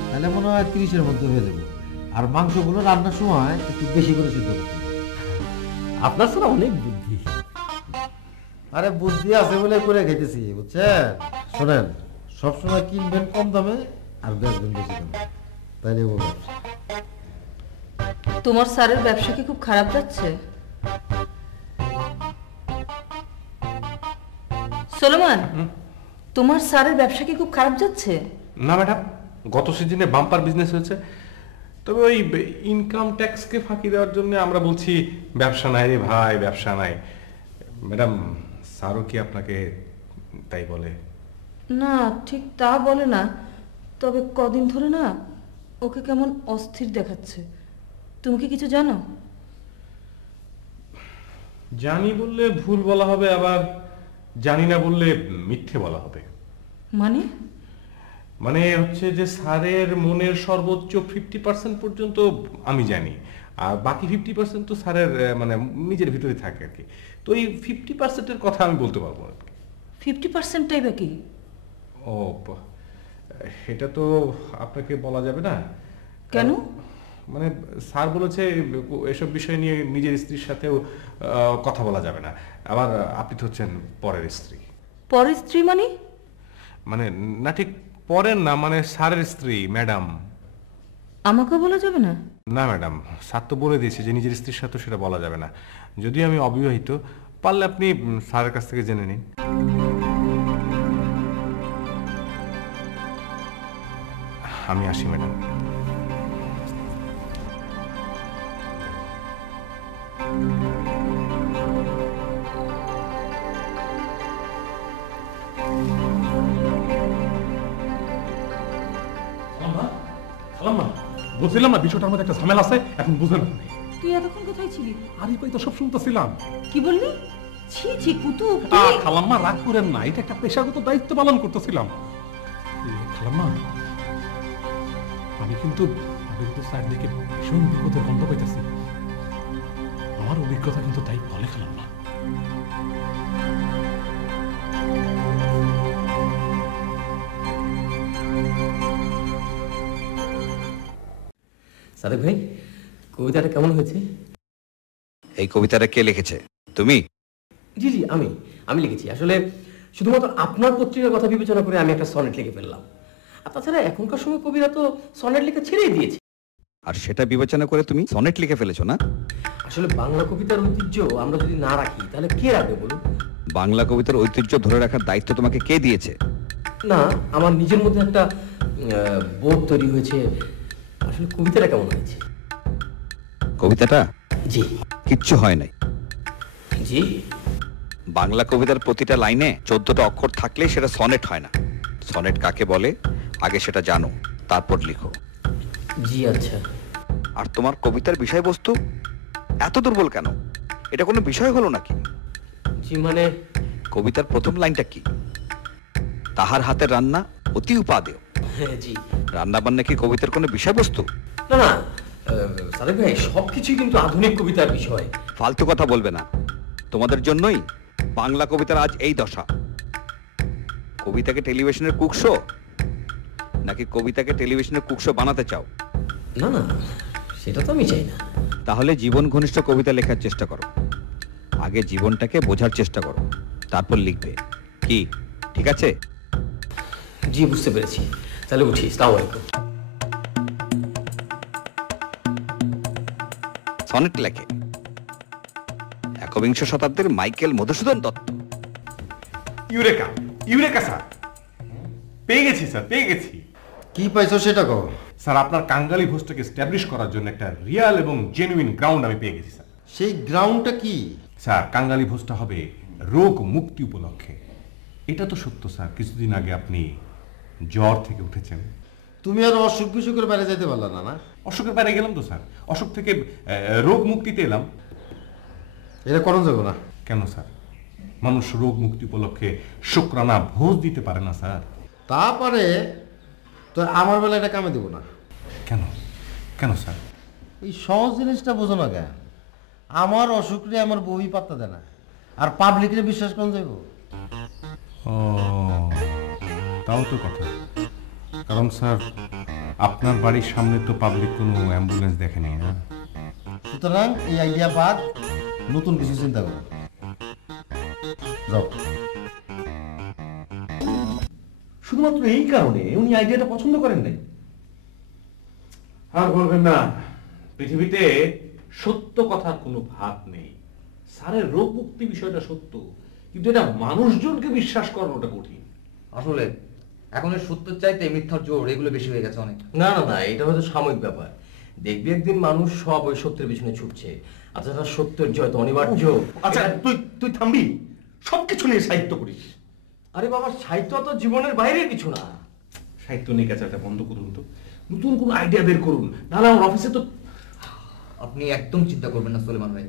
তাহলে মনে হয় 30-এর মধ্যে হয়ে যাবে। আর মাংসগুলো রান্নার সময় একটু বেশি করে সিদ্ধ করতে। আপনার স্যার অনেক বুদ্ধি। আরে বুদ্ধি আছে বলে করে খেতেছি, বুঝছেন? শোনেন, সবসময় কিনবেন কম দামে আর বেচবেন বেশি দামে, তাইলে ও ব্যবসা। তোমার স্যারের ব্যবসা কি খুব খারাপ যাচ্ছে? সোলোমান, তোমার স্যারের ব্যবসা কি খুব খারাপ যাচ্ছে? না ম্যাডাম, গত সিজনে বাম্পার বিজনেস হয়েছে। তবে ওই ইনকাম ট্যাক্সকে ফাঁকি দেওয়ার জন্য আমরা বলছি ব্যবসা নাই রে ভাই, ব্যবসা নাই। ম্যাডাম, স্যারও কি আপনাকে তাই বলে? না, ঠিক তা বলে না, তবে কদিন ধরে না ওকে কেমন অস্থির দেখাচ্ছে। তুমি কি কিছু জানো? জানি বললে ভুল বলা হবে, আবার জানি না বললে মিথ্যে বলা হবে। মানে? মানে হচ্ছে যে স্যারের মনের সর্বোচ্চ 50% পর্যন্ত আমি জানি, আর বাকি 50% তো স্যারের মানে নিজের ভিতরে থাকে আর কি। তো এই 50%-এর কথা আমি বলতে পারবো আর কি। 50%টাই বা কি? ও, এটা তো আপনাকে বলা যাবে না। কেন? মানে স্যার বলেছে এসব বিষয় নিয়ে নিজের স্ত্রীর সাথেও কথা বলা যাবে না। আবার আপনি তো হচ্ছেন পরের স্ত্রী। পরের স্ত্রী মানে? মানে না, ঠিক পরের না, মানে স্যারের স্ত্রী ম্যাডাম। আমাকে বলা যাবে না? না ম্যাডাম, স্যার তো বলে দিয়েছে যে নিজের স্ত্রীর সাথে সেটা বলা যাবে না। যদিও আমি অবিবাহিত, পারলে আপনি স্যারের কাছ থেকে জেনে নিন। আমি আসি ম্যাডাম। বুঝছিলাম না বিষয়টার মধ্যে একটা ঝামেলা আছে, এখন বুঝলেন? তুই এতক্ষণ কোথায় ছিলি? আরে কই তো সব শুনতেছিলাম। কি বললি? ছি ছি কুতু, খালাম্মা রাগ করেন না, এটা একটা পেশাগত দায়িত্ব পালন করতেছিলাম। খালাম্মা, আমি কিন্তু চারদিকে ভীষণ বিপদের গন্ধ পাইতেছি। আমার অভিজ্ঞতা কিন্তু তাই বলে খালাম্মা। সাদেক ভাই, কবিতাটা কেমন হয়েছে? এই কবিতাটা কে লিখেছে? তুমি? জি জি, আমি লিখেছি। আসলে শুধুমাত্র আপনার পত্রিকার কথা বিবেচনা করে আমি একটা সনেট লিখে ফেললাম। আর তাছাড়া এখনকার সময় কবিরা তো সনেট লেখা ছেড়েই দিয়েছে। আর সেটা বিবেচনা করে তুমি সনেট লিখে ফেলেছো না? আসলে বাংলা কবিতার ঐতিহ্য আমরা যদি না রাখি তাহলে কে রাখবে বলুন? বাংলা কবিতার ঐতিহ্য ধরে রাখার দায়িত্ব তোমাকে কে দিয়েছে? না, আমার নিজের মধ্যে একটা বোধ তৈরি হয়েছে। আসলে কবিতাটা কেমন হয়েছে? কবিতাটা? জি। কিচ্ছু হয় নাই। জি? বাংলা কবিতার প্রতিটা লাইনে 14টা অক্ষর থাকলেই সেটা সনেট হয় না। সনেট কাকে বলে আগে সেটা জানো, তারপর লিখো। জি আচ্ছা। আর তোমার কবিতার বিষয়বস্তু এত দুর্বল কেন? এটা কোনো বিষয় হলো নাকি? জি মানে? কবিতার প্রথম লাইনটা কি? তাহার হাতের রান্না অতি উপাদেয়। হ্যাঁ জি। রান্না বান্না কি কবিতার কোনো বিষয়বস্তু? না না সাদেক ভাই, সবকিছুই কিন্তু আধুনিক কবিতার বিষয়। ফালতু কথা বলবে না। তোমাদের জন্যই বাংলা কবিতার আজ এই দশা। কবিতাকে টেলিভিশনের কুকশো নাকি কবিতাকে টেলিভিশনের কুকশো বানাতে চাও? না না, সেটা তো আমি চাই না। তাহলে জীবন ঘনিষ্ঠ কবিতা লেখার চেষ্টা করো। আগে জীবনটাকে বোঝার চেষ্টা করো, তারপর লিখবে। কি ঠিক আছে? জি বুঝতে পেরেছি। তাহলে উঠি। আসসালামু আলাইকুম। সনেট লেখে একবিংশ শতাব্দীর Michael Madhusudan Dutta. Eureka, eureka sir, পেয়ে গেছি স্যার, পেয়ে গেছি। কি পাইছো সেটা কও। স্যার, আপনার কাঙ্গালি ভোজটাকে এস্টাবলিশ করার জন্য একটা রিয়াল এবং জেনুইন গ্রাউন্ড আমি পেয়ে গেছি স্যার। সেই গ্রাউন্ডটা কি? স্যার, কাঙ্গালি ভোজটা হবে রোগ মুক্তি উপলক্ষে। এটা তো সত্য স্যার, কিছুদিন আগে আপনি জ্বর থেকে উঠেছেন। তুমি আর অসুখ বিসুখের বাইরে যেতে পারলা না? না, অসুখের বাইরে গেলাম তো স্যার, অসুখ থেকে রোগ মুক্তিতে এলাম। এটা করণ যাবো না। কেন স্যার? মানুষ রোগ মুক্তি উপলক্ষে শুক্রানা ভোজ দিতে পারে না স্যার? তা পারে, তো আমার বেলা এটা কামে দেবো না। কেন? কেন স্যার? এই সহজ জিনিসটা বোঝো না কেন? আমার অসুখরে আমার বই পাত্তা দেয় না, আর পাবলিকরে বিশ্বাস করুন যাইব। ও, তাও তো কথা। কারণ স্যার, আপনার বাড়ির সামনে তো পাবলিক কোনো অ্যাম্বুলেন্স দেখে নেই না। সুতরাং এই আইডিয়া বাদ, নতুন কিছু চিন্তা করো। যাও। শুধুমাত্র এই কারণে উনি আইডিয়াটা পছন্দ করেন নাই? আর বলবেন না, পৃথিবীতে সত্য কথার কোনো ভাগ নেই। স্যারের রোগ মুক্তি বিষয়টা সত্য, কিন্তু এটা মানুষজনকে বিশ্বাস করানোটা কঠিন। আসলে এখন সত্যের চাইতে মিথ্যার জোর এগুলো বেশি হয়ে গেছে অনেক। না না না, এটা হয়তো সাময়িক ব্যাপার। দেখবি একদিন মানুষ সব ওই সত্যের পিছনে ছুটছে। আচ্ছা, সত্যের জয় তো অনিবার্য। আচ্ছা, তুই থামবি? সবকিছু নিয়ে সাহিত্য করিস। আরে বাবা, সাহিত্য তো জীবনের বাইরের কিছু না। সাহিত্য নিয়ে ক্যাচারটা বন্ধ করুন তো, নতুন কোন আইডিয়া বের করুন, নাহলে আমার অফিসে তো। আপনি একদম চিন্তা করবেন না সুলেমান ভাই,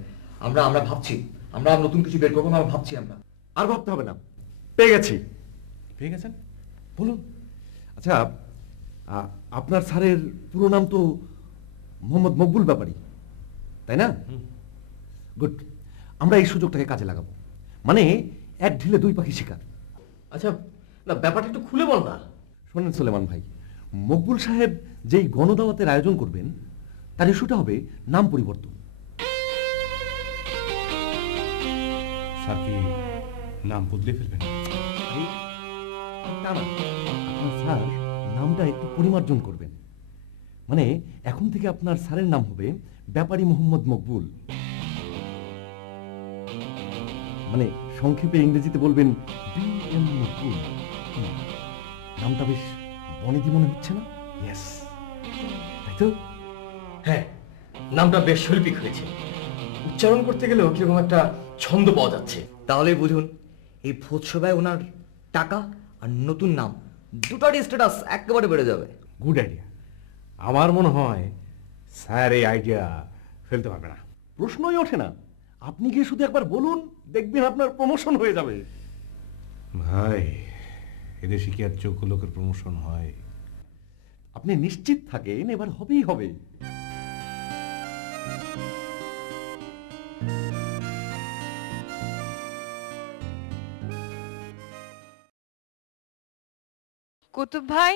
আমরা ভাবছি, আমরা নতুন কিছু বের করবো। আমরা ভাবছি, আমরা আর ভাবতে হবে না, পেয়ে গেছি। পেয়ে গেছেন? বলুন। আচ্ছা, আপনার স্যারের পুরো নাম তো মোহাম্মদ মকবুল ব্যাপারী, তাই না? গুড। আমরা এই সুযোগটাকে কাজে লাগাবো, মানে এক ঢিলে দুই পাখি শিকার। আচ্ছা, না ব্যাপারটা একটু খুলে বল না। শোনেন সুলেমান ভাই, মকবুল সাহেব যেই গণদাওয়াতের আয়োজন করবেন তার ইস্যুটা হবে নাম পরিবর্তন। স্যার কি নাম বদলে ফেলবেন? না না, আপনার স্যার নামটা একটু পরিমার্জন করবেন। মানে এখন থেকে আপনার স্যারের নাম হবে ব্যাপারী মোহাম্মদ মকবুল। মানে সংক্ষেপে ইংরেজিতে বলবেন BM মকবুল। নামটা বেশ বনেদি মনে হচ্ছে না? ইয়েস, তাই তো? হ্যাঁ, নামটা বেশ শৈল্পিক হয়েছে। উচ্চারণ করতে গেলেও কিরকম একটা ছন্দ পাওয়া যাচ্ছে। তাহলে বুঝুন, এই ভোজসভায় ওনার টাকা আর নতুন নাম দুটারই স্ট্যাটাস একেবারে বেড়ে যাবে। Good idea. আমার মনে হয় স্যার এই আইডিয়া ফেলতে পারবে না। প্রশ্নই ওঠে না। আপনি গিয়ে শুধু একবার বলুন, দেখবেন আপনার প্রমোশন হয়ে যাবে। ভাই, এদেশে কি আর যোগ্য লোকের প্রমোশন হয়? আপনি নিশ্চিত থাকেন এবার হবেই হবে। কুতুব ভাই,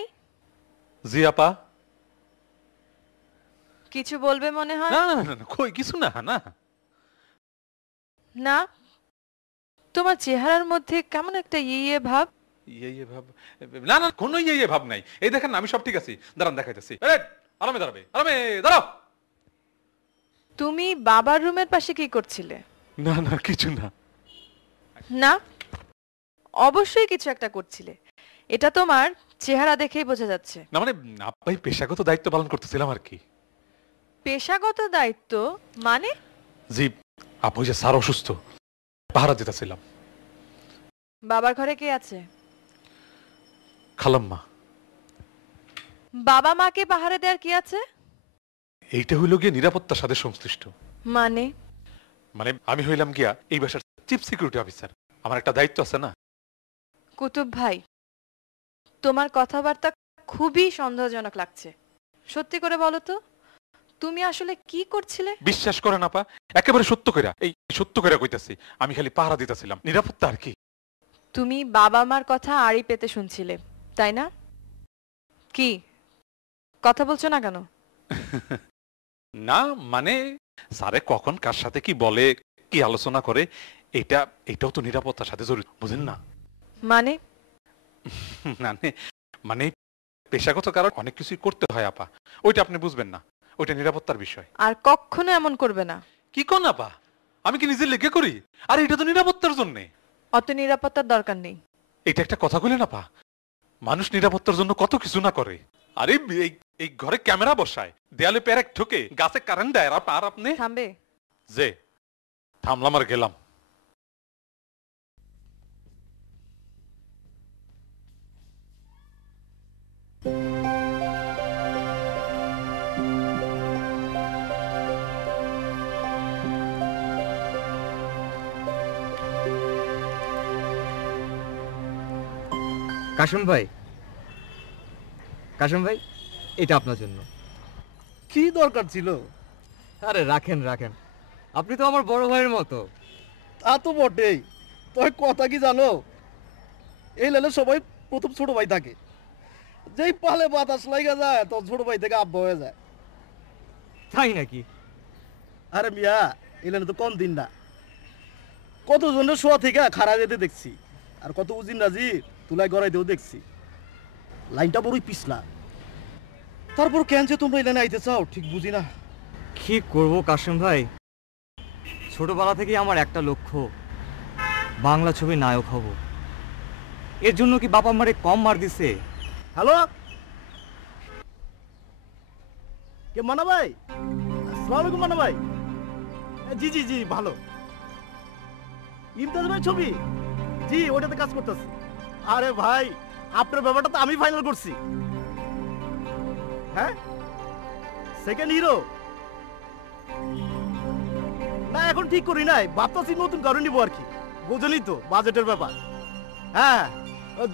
জি আপা। কিছু বলবে মনে হয়? না না না না, কই কিছু না না। না, তোমার চেহারার মধ্যে কেমন একটা ইয়ে ভাব। ইয়ে ভাব? না না, কোনো ইয়ে ভাব নাই। এই দেখেন না, আমি সব ঠিক আছি। দাঁড়ান দেখাইতেছি। আরামে দাঁড়াবে, আরামে দাঁড়াও। তুমি বাবার রুমের পাশে কি করছিলে? না না, কিছু না। না, অবশ্যই কিছু একটা করছিলে, এটা তোমার চেহারা দেখেই বোঝা যাচ্ছে। না মানে আব্বাই পেশাগত দায়িত্ব পালন করতেছিলাম আর কি। পেশাগত দায়িত্ব মানে? জি আপু, যে স্যার অসুস্থ, পাহারা দিতেছিলাম। বাবার ঘরে কে আছে? খালাম্মা। বাবা মাকে পাহারা দেওয়ার কি আছে? এইটা হইল গিয়ে নিরাপত্তার সাথে সংশ্লিষ্ট। মানে? মানে আমি হইলাম গিয়া এই বাসার চিফ সিকিউরিটি অফিসার, আমার একটা দায়িত্ব আছে না। কুতুব ভাই, তোমার কথাবার্তা খুবই সন্দেহজনক লাগছে। সত্যি করে বলো তো, তুমি আসলে কি করছিলে? বিশ্বাস করেন আপা, একেবারে সত্য কইরা, এই সত্য কইরা কইতাছি, আমি খালি পাহারা দিতেছিলাম, নিরাপত্তা আর কি। তুমি বাবা মার কথা আড়ি পেতে শুনছিলে, তাই না? কি কথা বলছো না কেন? না মানে স্যারে কখন কার সাথে কি বলে, কি আলোচনা করে, এটাও তো নিরাপত্তার সাথে জড়িত, বুঝেন না? মানে? মানে মানে পেশাগত কারণ অনেক কিছুই করতে হয় আপা, ওইটা আপনি বুঝবেন না, ওইটা নিরাপত্তার বিষয়। আর কখনো এমন করবে না। কি কোন আপা, আমি কি নিজে লেগে করি? আর এটা তো নিরাপত্তার জন্য। অত নিরাপত্তার দরকার নেই। এটা একটা কথা বলেন আপা, মানুষ নিরাপত্তার জন্য কত কিছু না করে। আরে এই ঘরে ক্যামেরা বসায়, দেয়ালে প্যারেক ঠোকে, গাছে কারেন্ট দেয়, আর আপনি থামবে? যে থামলাম আর গেলাম। কাশিম ভাই, কাশিম ভাই, এটা আপনার জন্য। কি দরকার ছিল? আরে রাখেন রাখেন, আপনি তো আমার বড় ভাইয়ের মতো। তা তো বটেই, তবে কথা কি জানো, এই লাইনে সবাই প্রথম ছোট ভাই থাকে, যেই পালে বাতাস লাগা যায় তো ছোট ভাই থেকে আব্বা হয়ে যায়। তাই নাকি? আরে মিয়া, এই লাইনে তো কম দিন না, কতজনের শোয়া থেকে খাড়া যেতে দেখছি, আর কত উজিন রাজির তুলাই গড়াইতেও দেখছি। লাইনটা বড়ই পিছলা, তারপর কেন যে তোমরা এই লাইনে আইতে চাও ঠিক বুঝি না। কি করবো কাশিম ভাই, ছোটবেলা থেকেই আমার একটা লক্ষ্য, বাংলা ছবির নায়ক হব। এর জন্য কি বাবা মারে কম মার দিছে? হ্যালো, কে মানা ভাই? আসসালামু আলাইকুম মানা ভাই। জি জি জি ভালো। ইমতাজ ভাই ছবি? জি ওটাতে কাজ করতেছি। আরে ভাই, আপনার ব্যাপারটা তো আমি ফাইনাল করছি। হ্যাঁ, সেকেন্ড হিরো না, এখন ঠিক করি নাই, ভাবতাছি নতুন কারণ নিবো আর কি, বুঝলি তো বাজেটের ব্যাপার। হ্যাঁ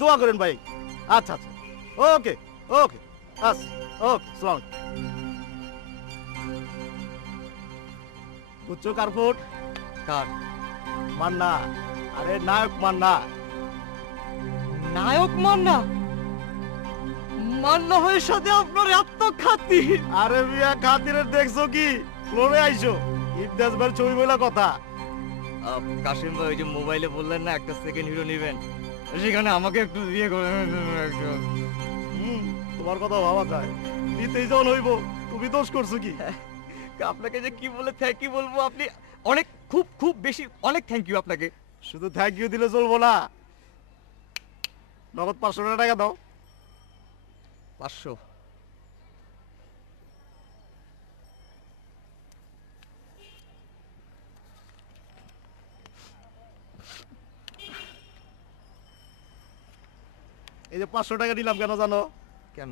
দোয়া করেন ভাই। আচ্ছা আচ্ছা, ওকে ওকে, আচ্ছা ওকে, সালাম। বুঝছো কার ফোট? কার? মান্না। আরে নায়ক মান্না। নায়ক মান্না? মান্না হয়ে সাথে আপনার এত খাতির? আরে মিয়া, খাতিরের দেখছো কি, ফ্লোরে আইসো, ইমতাজ ভাই ছবি বলা কথা। কাশিম ভাই, ওই যে মোবাইলে বললেন না একটা সেকেন্ড হিরো নেবেন, সেখানে আমাকে একটু দিয়ে করে। তোমার কথা ভাবা যায়, নিতেই যখন হইব, তুমি দোষ করছো কি? আপনাকে যে কি বলে থ্যাংক ইউ বলবো, আপনি অনেক খুব খুব বেশি অনেক থ্যাংক ইউ আপনাকে। শুধু থ্যাংক ইউ দিলে চলবো না, নগদ 500 টাকা দাও। 500? এই যে 500 টাকা নিলাম কেন জানো? কেন?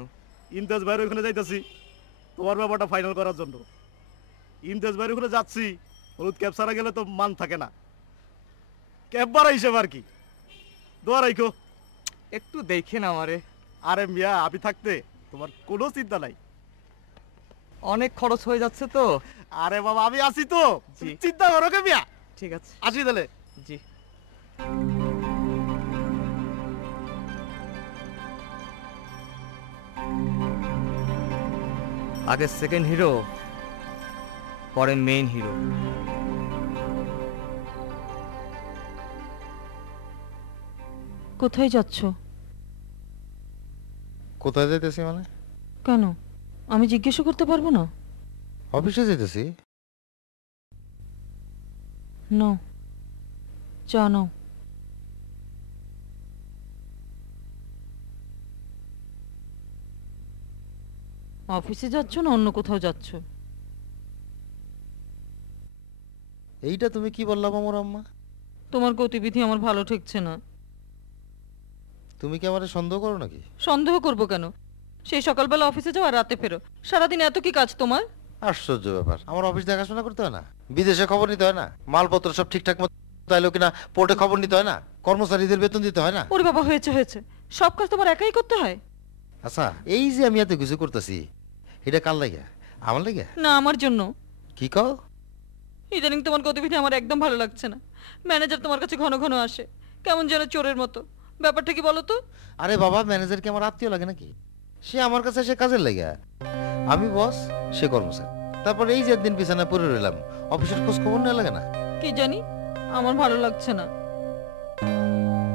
ইমতাজ ভাইয়ের ওখানে যাইতাছি তোমার ব্যাপারটা ফাইনাল করার জন্য। ইমতাজ ভাইয়ের ওখানে যাচ্ছি, হলুদ ক্যাব ছাড়া গেলে তো মান থাকে না, ক্যাব বাড়া হিসেবে আর কি। দোয়া রাখো। একটু দেখেন আমারে। আরে মিয়া, আমি থাকতে তোমার কোনো চিন্তা নাই। অনেক খরচ হয়ে যাচ্ছে তো। আরে বাবা, আমি আছি তো, চিন্তা করো কে মিয়া। ঠিক আছে, আসি তাহলে। জি। আগে সেকেন্ড হিরো, পরে মেইন হিরো। কোথায় যাচ্ছ? কোথায় যাইতেছি মানে? কেন, আমি জিজ্ঞেস করতে পারবো না? অফিসে যাইতেছি। নাও, চা নাও। অফিসে যাচ্ছ না অন্য কোথাও যাচ্ছ? এইটা তুমি কি বললাম আমার আম্মা? তোমার গতিবিধি আমার ভালো ঠেকছে না। তুমি কি আমারে সন্দেহ করো নাকি? সন্দেহ করব কেন? সেই সকালবেলা অফিসে যাও আর রাতে ফেরো, সারাদিন এত কি কাজ তোমার? আশ্চর্য ব্যাপার, আমার অফিস দেখাশোনা করতে হয় না? বিদেশে খবর নিতে হয় না? মালপত্র সব ঠিকঠাক মতো আইলো কিনা পোর্টে খবর নিতে হয় না? কর্মচারীদের বেতন দিতে হয় না? ওরে বাবা, হয়েছে হয়েছে, সব কাজ তোমার একাই করতে হয়? আচ্ছা, এই যে আমি এত কিছু করতেছি, এটা কার লাগে? আমার লাগে? না, আমার জন্য। কি কও? ইদানিং তোমার গতিবিধি আমার একদম ভালো লাগছে না। ম্যানেজার তোমার কাছে ঘন ঘন আসে, কেমন যেন চোরের মতো। ব্যাপারটা কি বলো তো? আরে বাবা, ম্যানেজার কি আমার আত্মীয় লাগে নাকি? সে আমার কাছে সে কাজের লাগে, আমি বস, সে কর্মচারী। তারপর এই যে দিন বিছানা পড়ে রইলাম, অফিসের খোঁজ খবর নেওয়া লাগে না? কি জানি, আমার ভালো লাগছে না।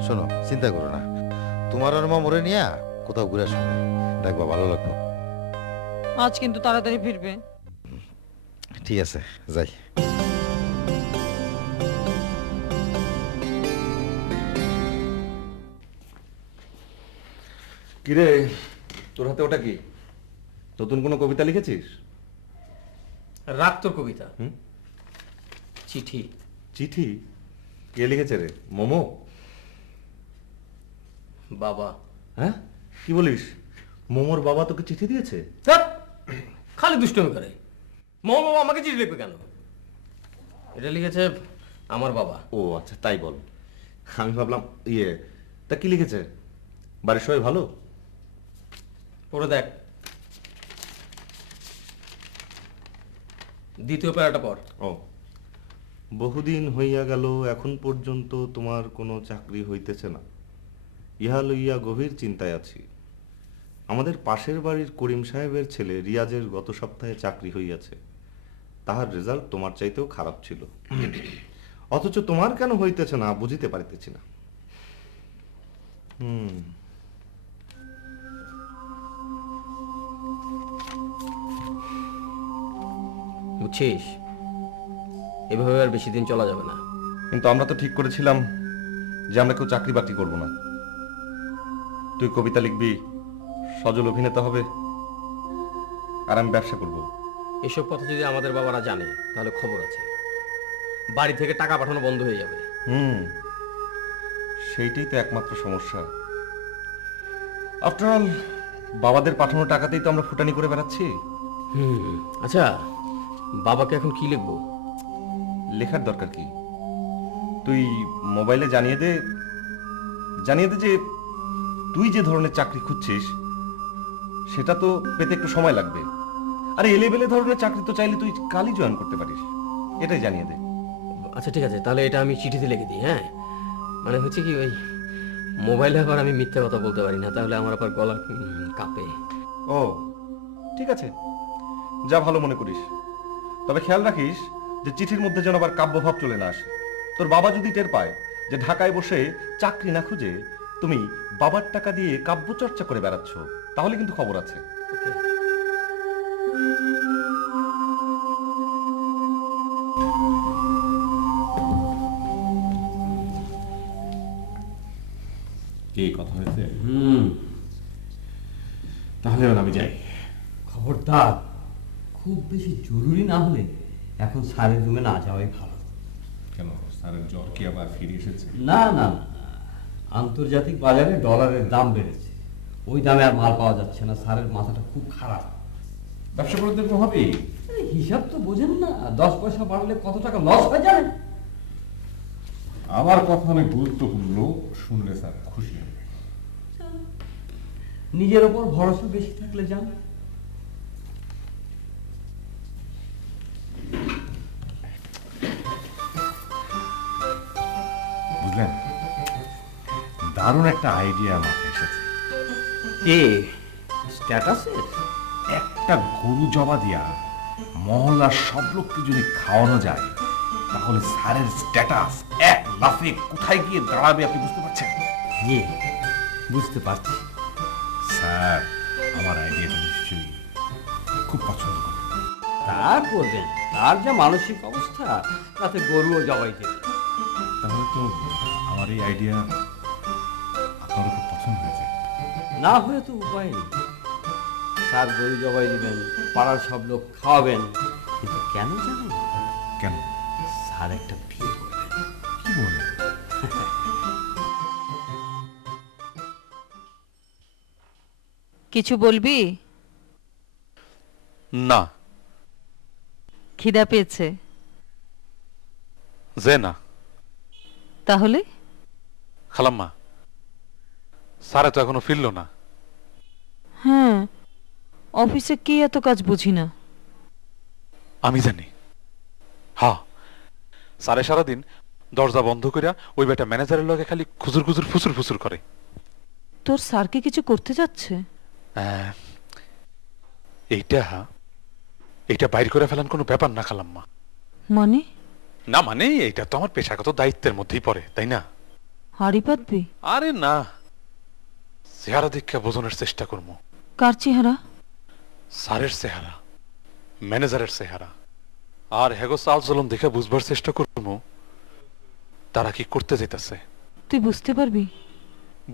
শোনো, চিন্তা করো না, তোমার আর মামুরে নিয়ে কোথাও ঘুরে আসো, দেখবা ভালো লাগবে। আজ কিন্তু তাড়াতাড়ি ফিরবে। ঠিক আছে, যাই। কিরে, তোর হাতে ওটা কি? নতুন কোনো কবিতা লিখেছিস? রাখ তোর কবিতা। চিঠি। চিঠি? কে লিখেছে রে? মোমো? বাবা। হ্যাঁ, কি বলিস? মোমোর বাবা তোকে চিঠি দিয়েছে? খালি দুষ্টমি করে। মোমো বাবা আমাকে চিঠি লিখবে কেন? এটা লিখেছে আমার বাবা। ও আচ্ছা, তাই বল। আমি ভাবলাম তা কি লিখেছে? বাড়ির সবাই ভালো? পড়ে দেখ, দ্বিতীয় প্যারাটা পড়। ও, বহুদিন হইয়া গেল, এখন পর্যন্ত তোমার কোনো চাকরি হইতেছে না, ইহা লইয়া গভীর চিন্তায় আছি। আমাদের পাশের বাড়ির করিম সাহেবের ছেলে রিয়াজের গত সপ্তাহে চাকরি হইয়াছে। তাহার রেজাল্ট তোমার চাইতেও খারাপ ছিল, অথচ তোমার কেন হইতেছে না বুঝিতে পারিতেছি না। বুঝছিস, এভাবে আর বেশি দিন চলা যাবে না। কিন্তু আমরা তো ঠিক করেছিলাম যে আমরা কেউ চাকরি বাকরি করবো না। তুই কবিতা লিখবি, সজল অভিনেতা হবে, আর আমি ব্যবসা করব। এসব কথা যদি আমাদের বাবারা জানে তাহলে খবর আছে, বাড়ি থেকে টাকা পাঠানো বন্ধ হয়ে যাবে। সেইটাই তো একমাত্র সমস্যা। আফটার অল বাবাদের পাঠানো টাকাতেই তো আমরা ফুটানি করে বেড়াচ্ছি। আচ্ছা, বাবাকে এখন কি লিখবো? লেখার দরকার কি? তুই মোবাইলে জানিয়ে দে যে তুই যে ধরনের চাকরি খুঁজছিস সেটা তো পেতে একটু সময় লাগবে। আরে এলেবেলে ধরনের চাকরি তো চাইলে তুই কালই জয়েন করতে পারিস, এটাই জানিয়ে দে। আচ্ছা ঠিক আছে, তাহলে এটা আমি চিঠিতে লিখে দিই। হ্যাঁ, মানে হচ্ছে কি, ওই মোবাইলে আবার আমি মিথ্যা কথা বলতে পারি না, তাহলে আমার আবার গলা কাঁপে। ও ঠিক আছে, যা ভালো মনে করিস। তবে খেয়াল রাখিস যে চিঠির মধ্যে যেন আবার কাব্যভাব চলে না আসে। তোর বাবা যদি টের পায় যে ঢাকায় বসে চাকরি না খুঁজে তুমি বাবার টাকা দিয়ে কাব্য চর্চা করে বেড়াচ্ছ, তাহলে কিন্তু খবর আছে। কি কথা হয়েছে? তাহলে এবার আমি যাই। খবরদার, খুব বেশি জরুরি না হলে এখন স্যারের রুমে না যাওয়াই ভালো। কেন, স্যারের জ্বর কি আবার ফিরে এসেছে? না না না, আন্তর্জাতিক বাজারে ডলারের দাম বেড়েছে, ওই দামে আর মাল পাওয়া যাচ্ছে না। স্যারের মাথাটা খুব খারাপ। ব্যবসা করতে তো হবেই। হিসাব তো বোঝেন না, 10 পয়সা বাড়লে কত টাকা লস হয়ে যাবে। আমার কথা অনেক গুরুত্বপূর্ণ, শুনলে স্যার খুশি হবে। নিজের ওপর ভরসা বেশি থাকলে যান। বুঝলেন, দারুণ একটা আইডিয়া মাথায় এসেছে। কি স্ট্যাটাসের? একটা একটা গরু জবা দিয়া মহল্লার সব লোককে যদি খাওয়ানো যায় তাহলে স্যারের স্ট্যাটাস এক লাফে কোথায় গিয়ে দাঁড়াবে আপনি বুঝতে পারছেন? জি বুঝতে পারছি। স্যার আমার আইডিয়াটা নিশ্চয়ই খুব পছন্দ করবেন। তা করবেন, তার যা মানসিক অবস্থা তাতে গরুও জবাই দেবে। তাহলে তো আমার এই আইডিয়া আপনারও খুব পছন্দ হয়েছে। না হয়ে তো উপায় নেই। স্যার গরু জবাই দিবেন, পাড়ার সব লোক খাওয়াবেন, কিন্তু কেন জানেন? কেন? স্যার একটা বিয়ে করবেন। কি বলেন? কিছু বলবি? না। খিদা পেয়েছে? যে না। তাহলে? খালাম্মা, স্যারে তো এখনো ফিরল না। হ্যাঁ, অফিসে কি এত কাজ বুঝি না। আমি জানি। হ্যাঁ, স্যারে সারাদিন দরজা বন্ধ করিয়া ওই বেটা ম্যানেজারের লগে খালি খুজুর খুজুর ফুসুর ফুসুর করে। তোর স্যারকে কিছু করতে যাচ্ছে? এইটা বাইর করে ফেলান কোনো ব্যাপার না খালাম্মা। মানে? না মানে এইটা তো আমার পেশাগত দায়িত্বের মধ্যেই পড়ে, তাই না? হাড়ি পাতবি? আরে না, চেহারা দীক্ষা বোঝানোর চেষ্টা করবো। কার চেহারা? স্যারের চেহারা, ম্যানেজারের চেহারা, আর হেগো চাল চলন দেখে বুঝবার চেষ্টা করবো তারা কি করতে যেতেছে। তুই বুঝতে পারবি?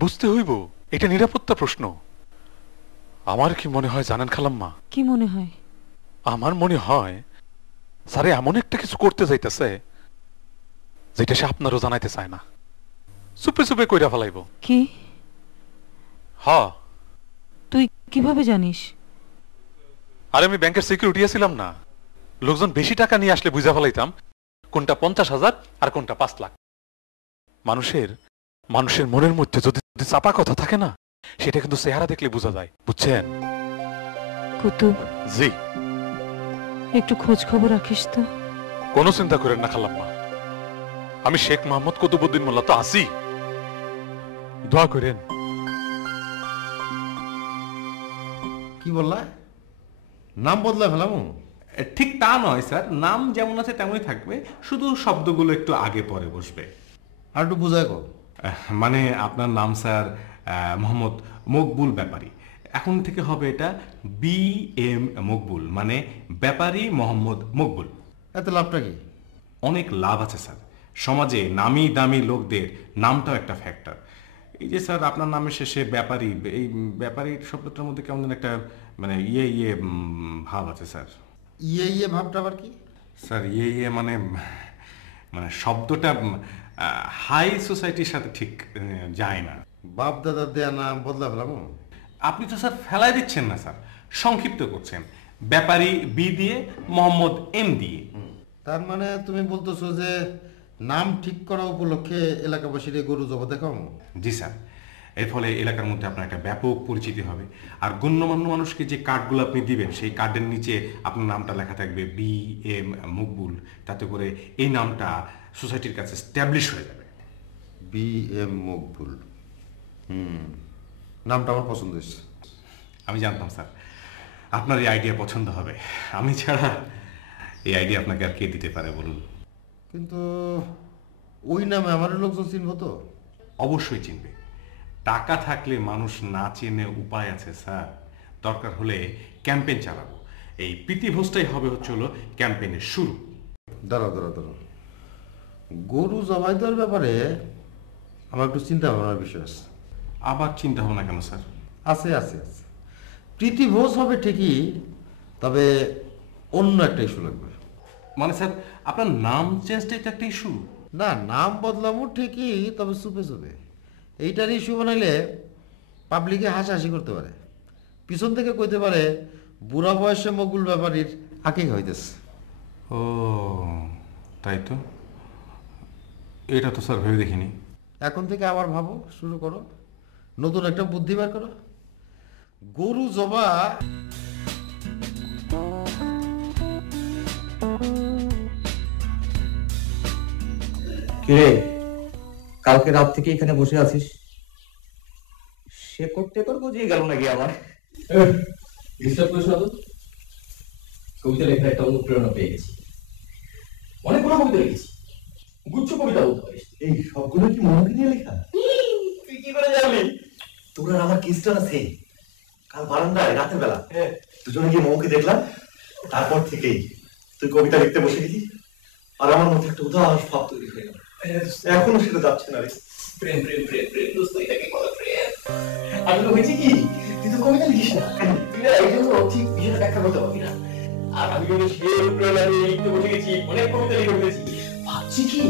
বুঝতে হইব, এটা নিরাপত্তা প্রশ্ন। আমার কি মনে হয় জানেন খালাম্মা? কি মনে হয়? আমার মনে হয় স্যারে এমন একটা কিছু করতে যাইতেছে যেটা সে আপনারও জানাইতে চায় না, চুপে চুপে কইরা ফেলাইব। কি? হ্যাঁ। তুই কিভাবে জানিস? আরে আমি ব্যাংকের সিকিউরিটি ছিলাম না, লোকজন বেশি টাকা নিয়ে আসলে বুঝা ফেলাইতাম কোনটা 50,000 আর কোনটা 5 লাখ। মানুষের মনের মধ্যে যদি চাপা কথা থাকে না, সেটা কিন্তু চেহারা দেখলে বোঝা যায়, বুঝছেন? কুতুব জি, একটু খোঁজ খবর রাখিস তো। কোনো চিন্তা করেন না খালাম্মা, আমি শেখ মোহাম্মদ কুতুবউদ্দিন মোল্লা তো আছি, দোয়া করেন। কি বললা? নাম বদলা ফেলাম? ঠিক তা নয় স্যার, নাম যেমন আছে তেমনই থাকবে, শুধু শব্দগুলো একটু আগে পরে বসবে। আর একটু বুঝায় কো। মানে আপনার নাম স্যার মোহাম্মদ মকবুল ব্যাপারী, এখন থেকে হবে এটা BM মকবুল, মানে ব্যাপারী মোহাম্মদ মকবুল। এতে লাভটা কি? অনেক লাভ আছে স্যার, সমাজে নামি দামি লোকদের নামটাও একটা ফ্যাক্টর। এই যে স্যার আপনার নামের শেষে ব্যাপারী, এই ব্যাপারীর শব্দটার মধ্যে কেমন একটা মানে ইয়ে ভাব আছে স্যার। ইয়ে ভাবটা আবার কি স্যার? ইয়ে মানে শব্দটা হাই সোসাইটির সাথে ঠিক যায় না। বাপ দাদা দেয়া নাম বদলা ফেলাম? আপনি তো স্যার ফেলাই দিচ্ছেন না স্যার, সংক্ষিপ্ত করছেন, ব্যাপারী বি দিয়ে, মোহাম্মদ M দিয়ে। তার মানে তুমি বলতেছো যে নাম ঠিক করা উপলক্ষে এলাকাবাসীর গরু জবা দেখাও? জি স্যার, এর ফলে এলাকার মধ্যে আপনার একটা ব্যাপক পরিচিতি হবে। আর গণ্যমান্য মানুষকে যে কার্ডগুলো আপনি দিবেন, সেই কার্ডের নিচে আপনার নামটা লেখা থাকবে BM মকবুল, তাতে করে এই নামটা সোসাইটির কাছে স্ট্যাবলিশ হয়ে যাবে। BM মকবুল, নামটা আমার পছন্দ হয়েছে। আমি জানতাম স্যার আপনার এই আইডিয়া পছন্দ হবে, আমি ছাড়া এই আইডিয়া আপনাকে আর কে দিতে পারে বলুন? কিন্তু ওই নামে আমার লোকজন চিনব তো? অবশ্যই চিনবে, টাকা থাকলে মানুষ না চেনে উপায় আছে স্যার। দরকার হলে ক্যাম্পেইন চালাবো, এই প্রীতিভোজটাই হবে হলো ক্যাম্পেইনের শুরু। দাঁড়াও, গরু জবাই দেওয়ার ব্যাপারে আমার একটু চিন্তা ভাবনার বিষয় আছে। আবার চিন্তা ভাবনা কেন স্যার? আছে। প্রীতিভোজ হবে ঠিকই, তবে অন্য একটা ইস্যু লাগবে। মানে স্যার আপনার নাম চেঞ্জটাই তো একটা ইস্যু? না, নাম বদলামো ঠিকই, তবে চুপে এইটার ইস্যু বানাইলে পাবলিকে হাসাহাসি করতে পারে, পিছন থেকে কইতে পারে বুড়া বয়সে মকবুল ব্যাপারীর আকিক হইতেছে। ও তাই তো, এটা তো স্যার ভেবে দেখিনি। এখন থেকে আবার ভাবো, শুরু করো, নতুন একটা বুদ্ধি বের করো। গরু জবা কিরে, কালকে রাত থেকে এখানে বসে আছিস, সে করতে বুঝিয়ে গেল নাকি আমার? ডিস্টার্ব করিস না তো, কবিতা লেখার একটা অনুপ্রেরণা পেয়ে গেছি। অনেকগুলো কবিতা লিখেছি, গুচ্ছ কবিতা বলতে পারিস। এই সবগুলো কি মমকে নিয়ে লেখা? তুই কি করে জানলি? তোর আর আমার কিসটা আছে কাল বারান্দায় রাতের বেলা দুজনে গিয়ে মমকে দেখলাম, তারপর থেকেই তুই কবিতা লিখতে বসে গেলি আর আমার মধ্যে একটা উদাস ভাব তৈরি হয়ে গেল। এখনো সেটা যাচ্ছে না রে। প্রেম প্রেম প্রেম প্রেম দোস্ত, এটাকে বলা প্রেম। আসলে হয়েছে কি, তুই তো কবিতা লিখিস না, তুই না এই জন্য ঠিক বিষয়টা ব্যাখ্যা করতে পারবি না। আর আমি কিন্তু সেই অনুপ্রেরণা নিয়ে লিখতে বসে গেছি, অনেক কবিতা লিখে ফেলেছি। ভাবছি কি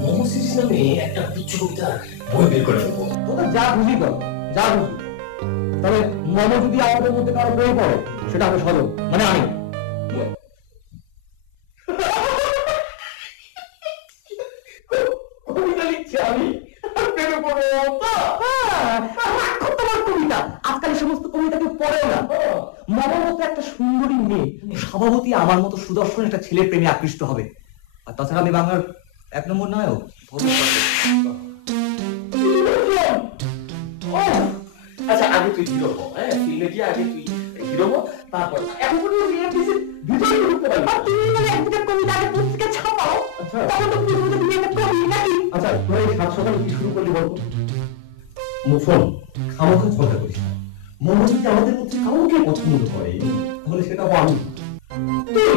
মোমো সিরিজ নামে একটা গুচ্ছ কবিতা বই বের করে ফেলবো। তোদের যা খুশি কর, যা খুশি। তবে মমো যদি আমাদের মধ্যে কারো বই পড়ে সেটা আমি সরব, মানে আমি। কবিতা লিখছি আমি, প্রেমে পড়বো তোমার কবিতা আজকাল সমস্ত কবিতা কেউ পড়েও না। মমর মতো একটা সুন্দরী মেয়ে স্বভাবতই আমার মতো সুদর্শন একটা ছেলের প্রেমে আকৃষ্ট হবে। আর তাছাড়া আমি বাংলার 1 নম্বর নায়ক। আচ্ছা আগে তুই হিরো হো, হ্যাঁ ফিল্মে গিয়ে আগে তুই হিরো হো, তারপর এখন পর্যন্ত রিয়েলিটি ভিডিও করতে পারবি। আর তুমি মানে একটা কবিতা আগে পুস্তিকা ছাপাও, আচ্ছা তখন তো পুরো তুমি একটা কবি নাকি? আচ্ছা তুই এই 7 সকালে কি শুরু করলি বলতো? মুফন খামোখা ঝগড়া করিস না। মমো যদি আমাদের মধ্যে কাউকে পছন্দ করে তাহলে সেটা আমি। তুই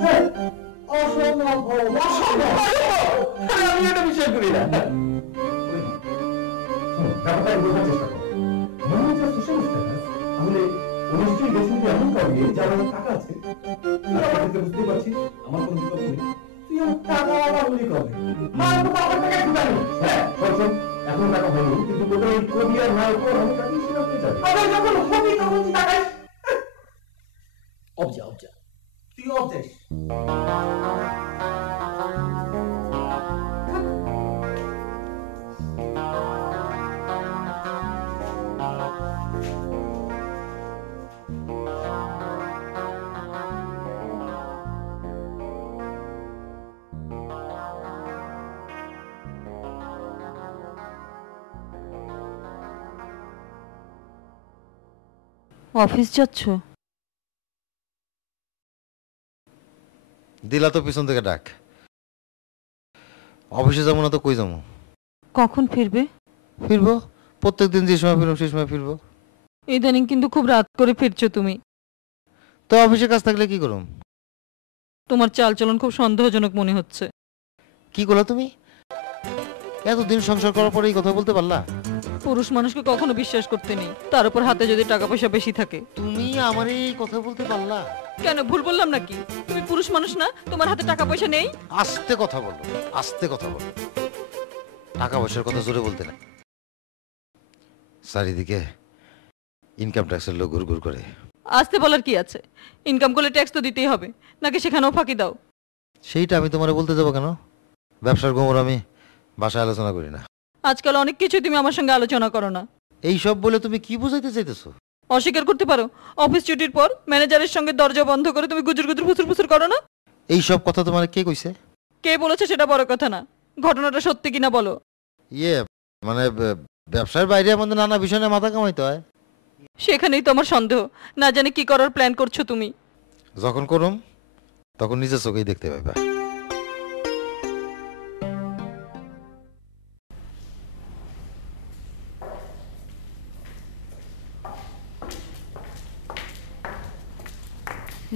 হ্যাঁ অসম্ভব অসম্ভব, আমি এটা বিশ্বাস করি না। ব্যাপারটা বোঝার চেষ্টা করো। মনে হচ্ছে সোশ্যাল স্ট্যাটাস, তাহলে নিশ্চয়ই বেশি এমন কাউকে যার অনেক টাকা আছে। বুঝতে পারছি আমার কোনো বিকল্প নেই, তুই আমার টাকা আবার হলি কবে? হ্যাঁ শোন, এখন টাকা হলো কিন্তু তোদের এই কবি আর নায়ক আমি টাকা হিসেবে পেয়ে যাবে। আবার যখন হবি তখন তুই টাকা অবজা অবজা তুই অবজাস। অফিস যাচ্ছ? দিলা তো পিছন থেকে ডাক। অফিসে যাবো না তো কই যাবো? কখন ফিরবে? ফিরবো প্রত্যেকদিন যে সময় ফিরবো সেই সময় ফিরবো। ইদানিং কিন্তু খুব রাত করে ফিরছো তুমি। তো অফিসে কাজ থাকলে কি করুম? তোমার চালচলন খুব সন্দেহজনক মনে হচ্ছে। কি করলা তুমি? এতদিন সংসার করার পরে এই কথা বলতে পারলা? পুরুষ মানুষকে কখনো বিশ্বাস করতে নেই, তার উপর হাতে যদি টাকা পয়সা বেশি থাকে। তুমি আমার এই কথা বলতে পারলা? কেন ভুল বললাম নাকি? তুমি পুরুষ মানুষ না, তোমার হাতে টাকা পয়সা নেই? আস্তে কথা বলো, আস্তে কথা বলো। টাকা পয়সার কথা জোরে বলতে না। চারিদিকে ইনকাম ট্যাক্সের লোক ঘুরঘুর করে। আস্তে বলার কি আছে? ইনকাম করলে ট্যাক্স তো দিতেই হবে, নাকি সেখানেও ফাঁকি দাও? সেইটা আমি তোমারে বলতে যাবো কেন? ব্যবসার গোমর আমি বাসায় আলোচনা করি না। আজকাল অনেক কিছু তুমি আমার সঙ্গে আলোচনা করো না। এই সব বলে তুমি কি বুঝাইতে চাইতেছো? অস্বীকার করতে পারো অফিস ছুটির পর ম্যানেজারের সঙ্গে দরজা বন্ধ করে তুমি গুজুর গুজুর ফুসুর ফুসুর করো না? এই সব কথা তোমার কে কইছে? কে বলেছে সেটা বড় কথা না, ঘটনাটা সত্যি কিনা বলো। ইয়ে মানে ব্যবসার বাইরে আমাদের নানা বিষয় নিয়ে মাথা কামাইতে হয়। সেখানেই তো আমার সন্দেহ, না জানি কি করার প্ল্যান করছো তুমি। যখন করুম তখন নিজের চোখেই দেখতে পাইবা।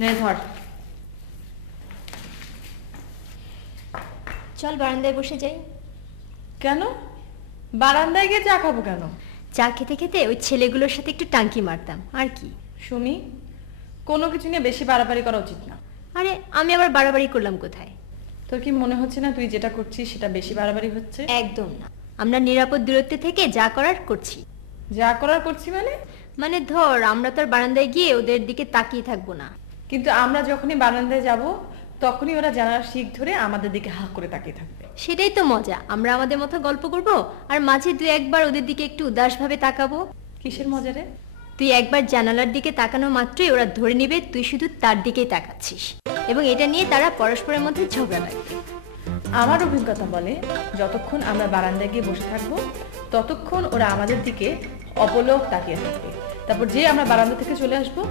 নে ধর, চল বারান্দায় বসে যাই। কেন বারান্দায় গিয়ে চা খাবো কেন? চা খেতে খেতে ওই ছেলেগুলোর সাথে একটু টাঙ্কি মারতাম আর কি। সুমি, কোনো কিছু নিয়ে বেশি বাড়াবাড়ি করা উচিত না। আরে আমি আবার বাড়াবাড়ি করলাম কোথায়? তোর কি মনে হচ্ছে না তুই যেটা করছিস সেটা বেশি বাড়াবাড়ি হচ্ছে? একদম না, আমরা নিরাপদ দূরত্বে থেকে যা করার করছি। যা করার করছি মানে ধর আমরা তো আর বারান্দায় গিয়ে ওদের দিকে তাকিয়ে থাকবো না, কিন্তু আমরা যখনই বারান্দায় যাব তখনই ওরা জানালার শিক ধরে আমাদের দিকে হাঁ করে তাকিয়ে থাকবে। সেটাই তো মজা, আমরা আমাদের মতো গল্প করব আর মাঝে দুই একবার ওদের দিকে একটু উদাসভাবে তাকাবো। কিসের মজা রে? তুই একবার জানালার দিকে তাকানো মাত্রই ওরা ধরে নেবে তুই শুধু তার দিকেই তাকাচ্ছিস, এবং এটা নিয়ে তারা পরস্পরের মধ্যে ঝগড়া লাগবে। আমার অভিজ্ঞতা বলে যতক্ষণ আমরা বারান্দায় গিয়ে বসে থাকবো ততক্ষণ ওরা আমাদের দিকে অপলক তাকিয়ে থাকবে, তারপর যে আমরা বারান্দা থেকে চলে আসবো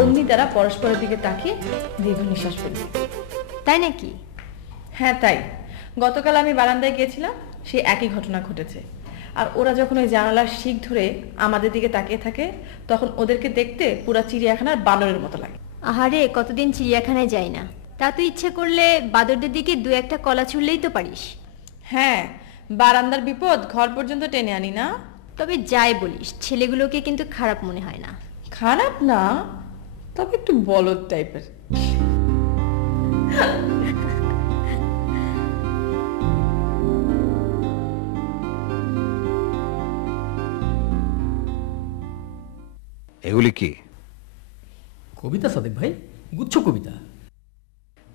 অমনি তারা পরস্পরের দিকে তাকিয়ে দীর্ঘ নিঃশ্বাস ফেলবে। তাই নাকি? হ্যাঁ তাই। গতকাল আমি বারান্দায় গিয়েছিলাম, সেই একই ঘটনা ঘটেছে। আর ওরা যখন ওই জানালার শিক ধরে আমাদের দিকে তাকিয়ে থাকে তখন ওদেরকে দেখতে পুরা চিড়িয়াখানার বানরের মতো লাগে। আহারে, কতদিন চিড়িয়াখানায় যাই না। তা তুই ইচ্ছে করলে বাদরদের দিকে দু একটা কলা ছুড়লেই তো পারিস। হ্যাঁ, বারান্দার বিপদ ঘর পর্যন্ত টেনে আনি না। তবে যাই বলিস, ছেলেগুলোকে কিন্তু খারাপ মনে হয় না। খারাপ না, তবে একটু বলদ টাইপের। এগুলি কি? কবিতা সাদেক ভাই, গুচ্ছ কবিতা।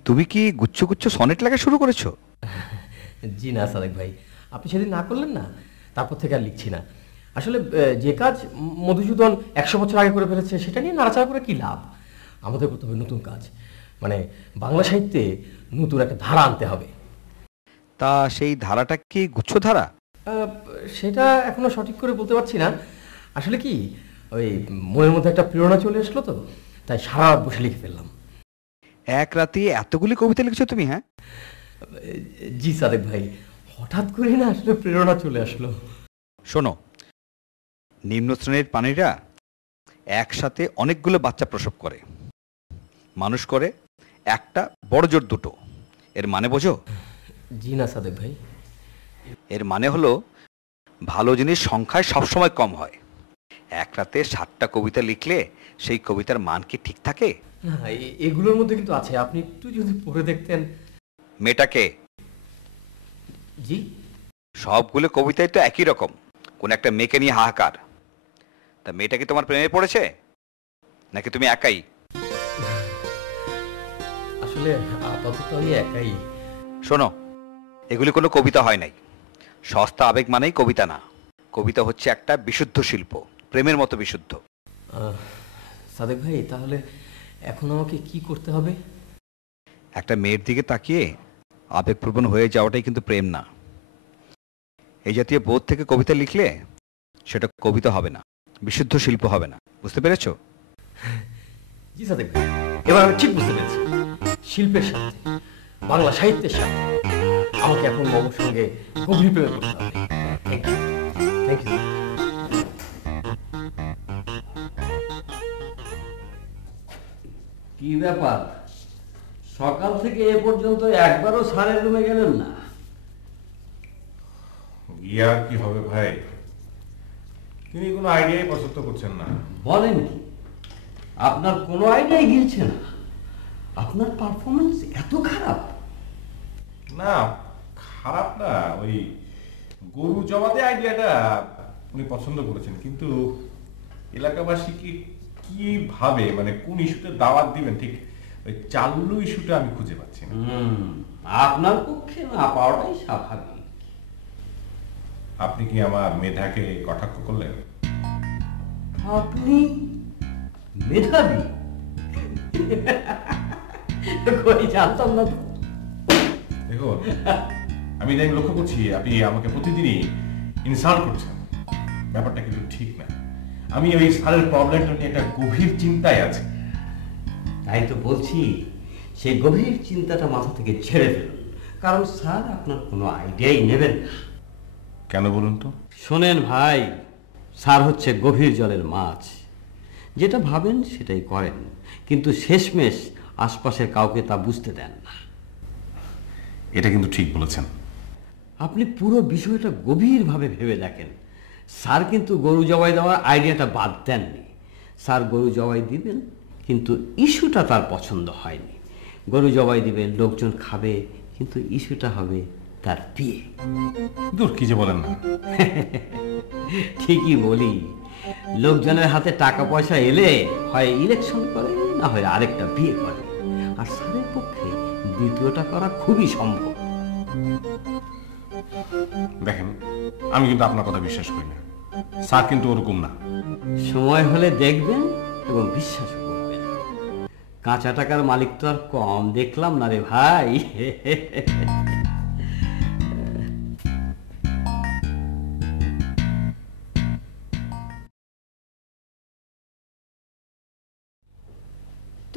তুমি কি গুচ্ছ গুচ্ছ সনেট লেখা শুরু করেছো? জি না সাদেক ভাই, আপনি সেদিন না করলেন না, তারপর থেকে আর লিখছি না। আসলে যে কাজ মধুসূদন 100 বছর আগে করে ফেলেছে সেটা নিয়ে নাড়াচাড়া করে কি লাভ? আমাদের করতে হবে নতুন কাজ, মানে বাংলা সাহিত্যে নতুন একটা ধারা আনতে হবে। তা সেই ধারাটা কি গুচ্ছ ধারা? সেটা এখনো সঠিক করে বলতে পারছি না। আসলে কি, ওই মনের মধ্যে একটা প্রেরণা চলে আসলো তো, তাই সারা রাত বসে লিখে ফেললাম। এক রাতে এতগুলি কবিতা লিখছো তুমি? হ্যাঁ জি সাদেক ভাই, হঠাৎ করে না আসলে প্রেরণা চলে আসলো। শোনো, নিম্ন শ্রেণীর প্রাণীরা একসাথে অনেকগুলো বাচ্চা প্রসব করে, মানুষ করে একটা, বড় জোর দুটো। এর মানে বোঝো? জি না সাদেক ভাই। এর মানে হলো ভালো জিনিস সংখ্যায় সবসময় কম হয়। এক রাতে 7টা কবিতা লিখলে সেই কবিতার মান কি ঠিক থাকে? না, এগুলোর মধ্যে কিন্তু আছে, আপনি একটু যদি পড়ে দেখতেন। মেয়েটাকে? জি, সবগুলো কবিতাই তো একই রকম, কোন একটা মেয়েকে নিয়ে হাহাকার। তা মেয়েটা কি তোমার প্রেমে পড়েছে নাকি তুমি একাই? আসলে আপাতত আমি একাই। শোনো, এগুলি কোনো কবিতা হয় নাই। সস্তা আবেগ মানেই কবিতা না। কবিতা হচ্ছে একটা বিশুদ্ধ শিল্প, প্রেমের মতো বিশুদ্ধ। সাদেক ভাই, তাহলে এখন আমাকে কি করতে হবে? একটা মেয়ের দিকে তাকিয়ে আবেগপ্রবণ হয়ে যাওয়াটাই কিন্তু প্রেম না। এই জাতীয় বোধ থেকে কবিতা লিখলে সেটা কবিতা হবে না, বিশুদ্ধ শিল্প হবে না। বুঝতে পেরেছো? জি সাদেক ভাই, এবার আমি ঠিক বুঝতে পেরেছি। শিল্পের সাথে, বাংলা সাহিত্যের সাথে আমাকে এখন মমর সঙ্গে গভীর প্রেমে করতে হবে। Thank you. কি ব্যাপার, সকাল থেকে এ পর্যন্ত একবারও স্যারের রুমে গেলেন না? গিয়া কি হবে ভাই, তিনি কোনো আইডিয়াই পছন্দ করছেন না। বলেন কি, আপনার কোনো আইডিয়াই গিলছে না? আপনার পারফরমেন্স এত খারাপ? না, খারাপ না, ওই গরু জমাতে আইডিয়াটা উনি পছন্দ করেছেন, কিন্তু এলাকাবাসীকে কিভাবে, মানে কোন ইস্যুতে দাওয়াত দিবেন, ঠিক ওই চালু ইস্যুটা আমি খুঁজে পাচ্ছি না। আপনার পক্ষে না পাওয়াটাই স্বাভাবিক। আপনি কি আমার মেধাকে কটাক্ষ করলেন? আপনি মেধাবী? জানতাম না। দেখুন, আমি লক্ষ্য করছি আপনি আমাকে প্রতিদিনই ইনসাল্ট করছেন। ব্যাপারটা কিন্তু ঠিক না। আমি ওই স্যারের প্রবলেমটা নিয়ে একটা গভীর চিন্তায় আছি। তাই তো বলছি, সেই গভীর চিন্তাটা মাথা থেকে ছেড়ে ফেলুন, কারণ স্যার আপনার কোনো আইডিয়াই নেবেন না। কেন বলুন তো? শোনেন ভাই, স্যার হচ্ছে গভীর জলের মাছ, যেটা ভাবেন সেটাই করেন, কিন্তু শেষমেশ আশপাশের কাউকে তা বুঝতে দেন না। এটা কিন্তু ঠিক বলেছেন। আপনি পুরো বিষয়টা গভীরভাবে ভেবে দেখেন। স্যার কিন্তু গরু জবাই দেওয়ার আইডিয়াটা বাদ দেননি। স্যার গরু জবাই দিবেন, কিন্তু ইস্যুটা তার পছন্দ হয়নি। গরু জবাই দিবেন, লোকজন খাবে, কিন্তু ইস্যুটা হবে তার বিয়ে। দূর, কি যে বলেন না। ঠিকই বলি, লোকজনের হাতে টাকা পয়সা এলে হয় ইলেকশন করে, না হয় আরেকটা বিয়ে করে। আর স্যারের পক্ষে দ্বিতীয়টা করা খুবই সম্ভব। দেখেন, আমি কিন্তু আপনার কথা বিশ্বাস করি না। স্যার কিন্তু ওরকম না। সময় হলে দেখবেন এবং বিশ্বাস করবেন। কাঁচা টাকার মালিক তো আর কম দেখলাম না রে ভাই।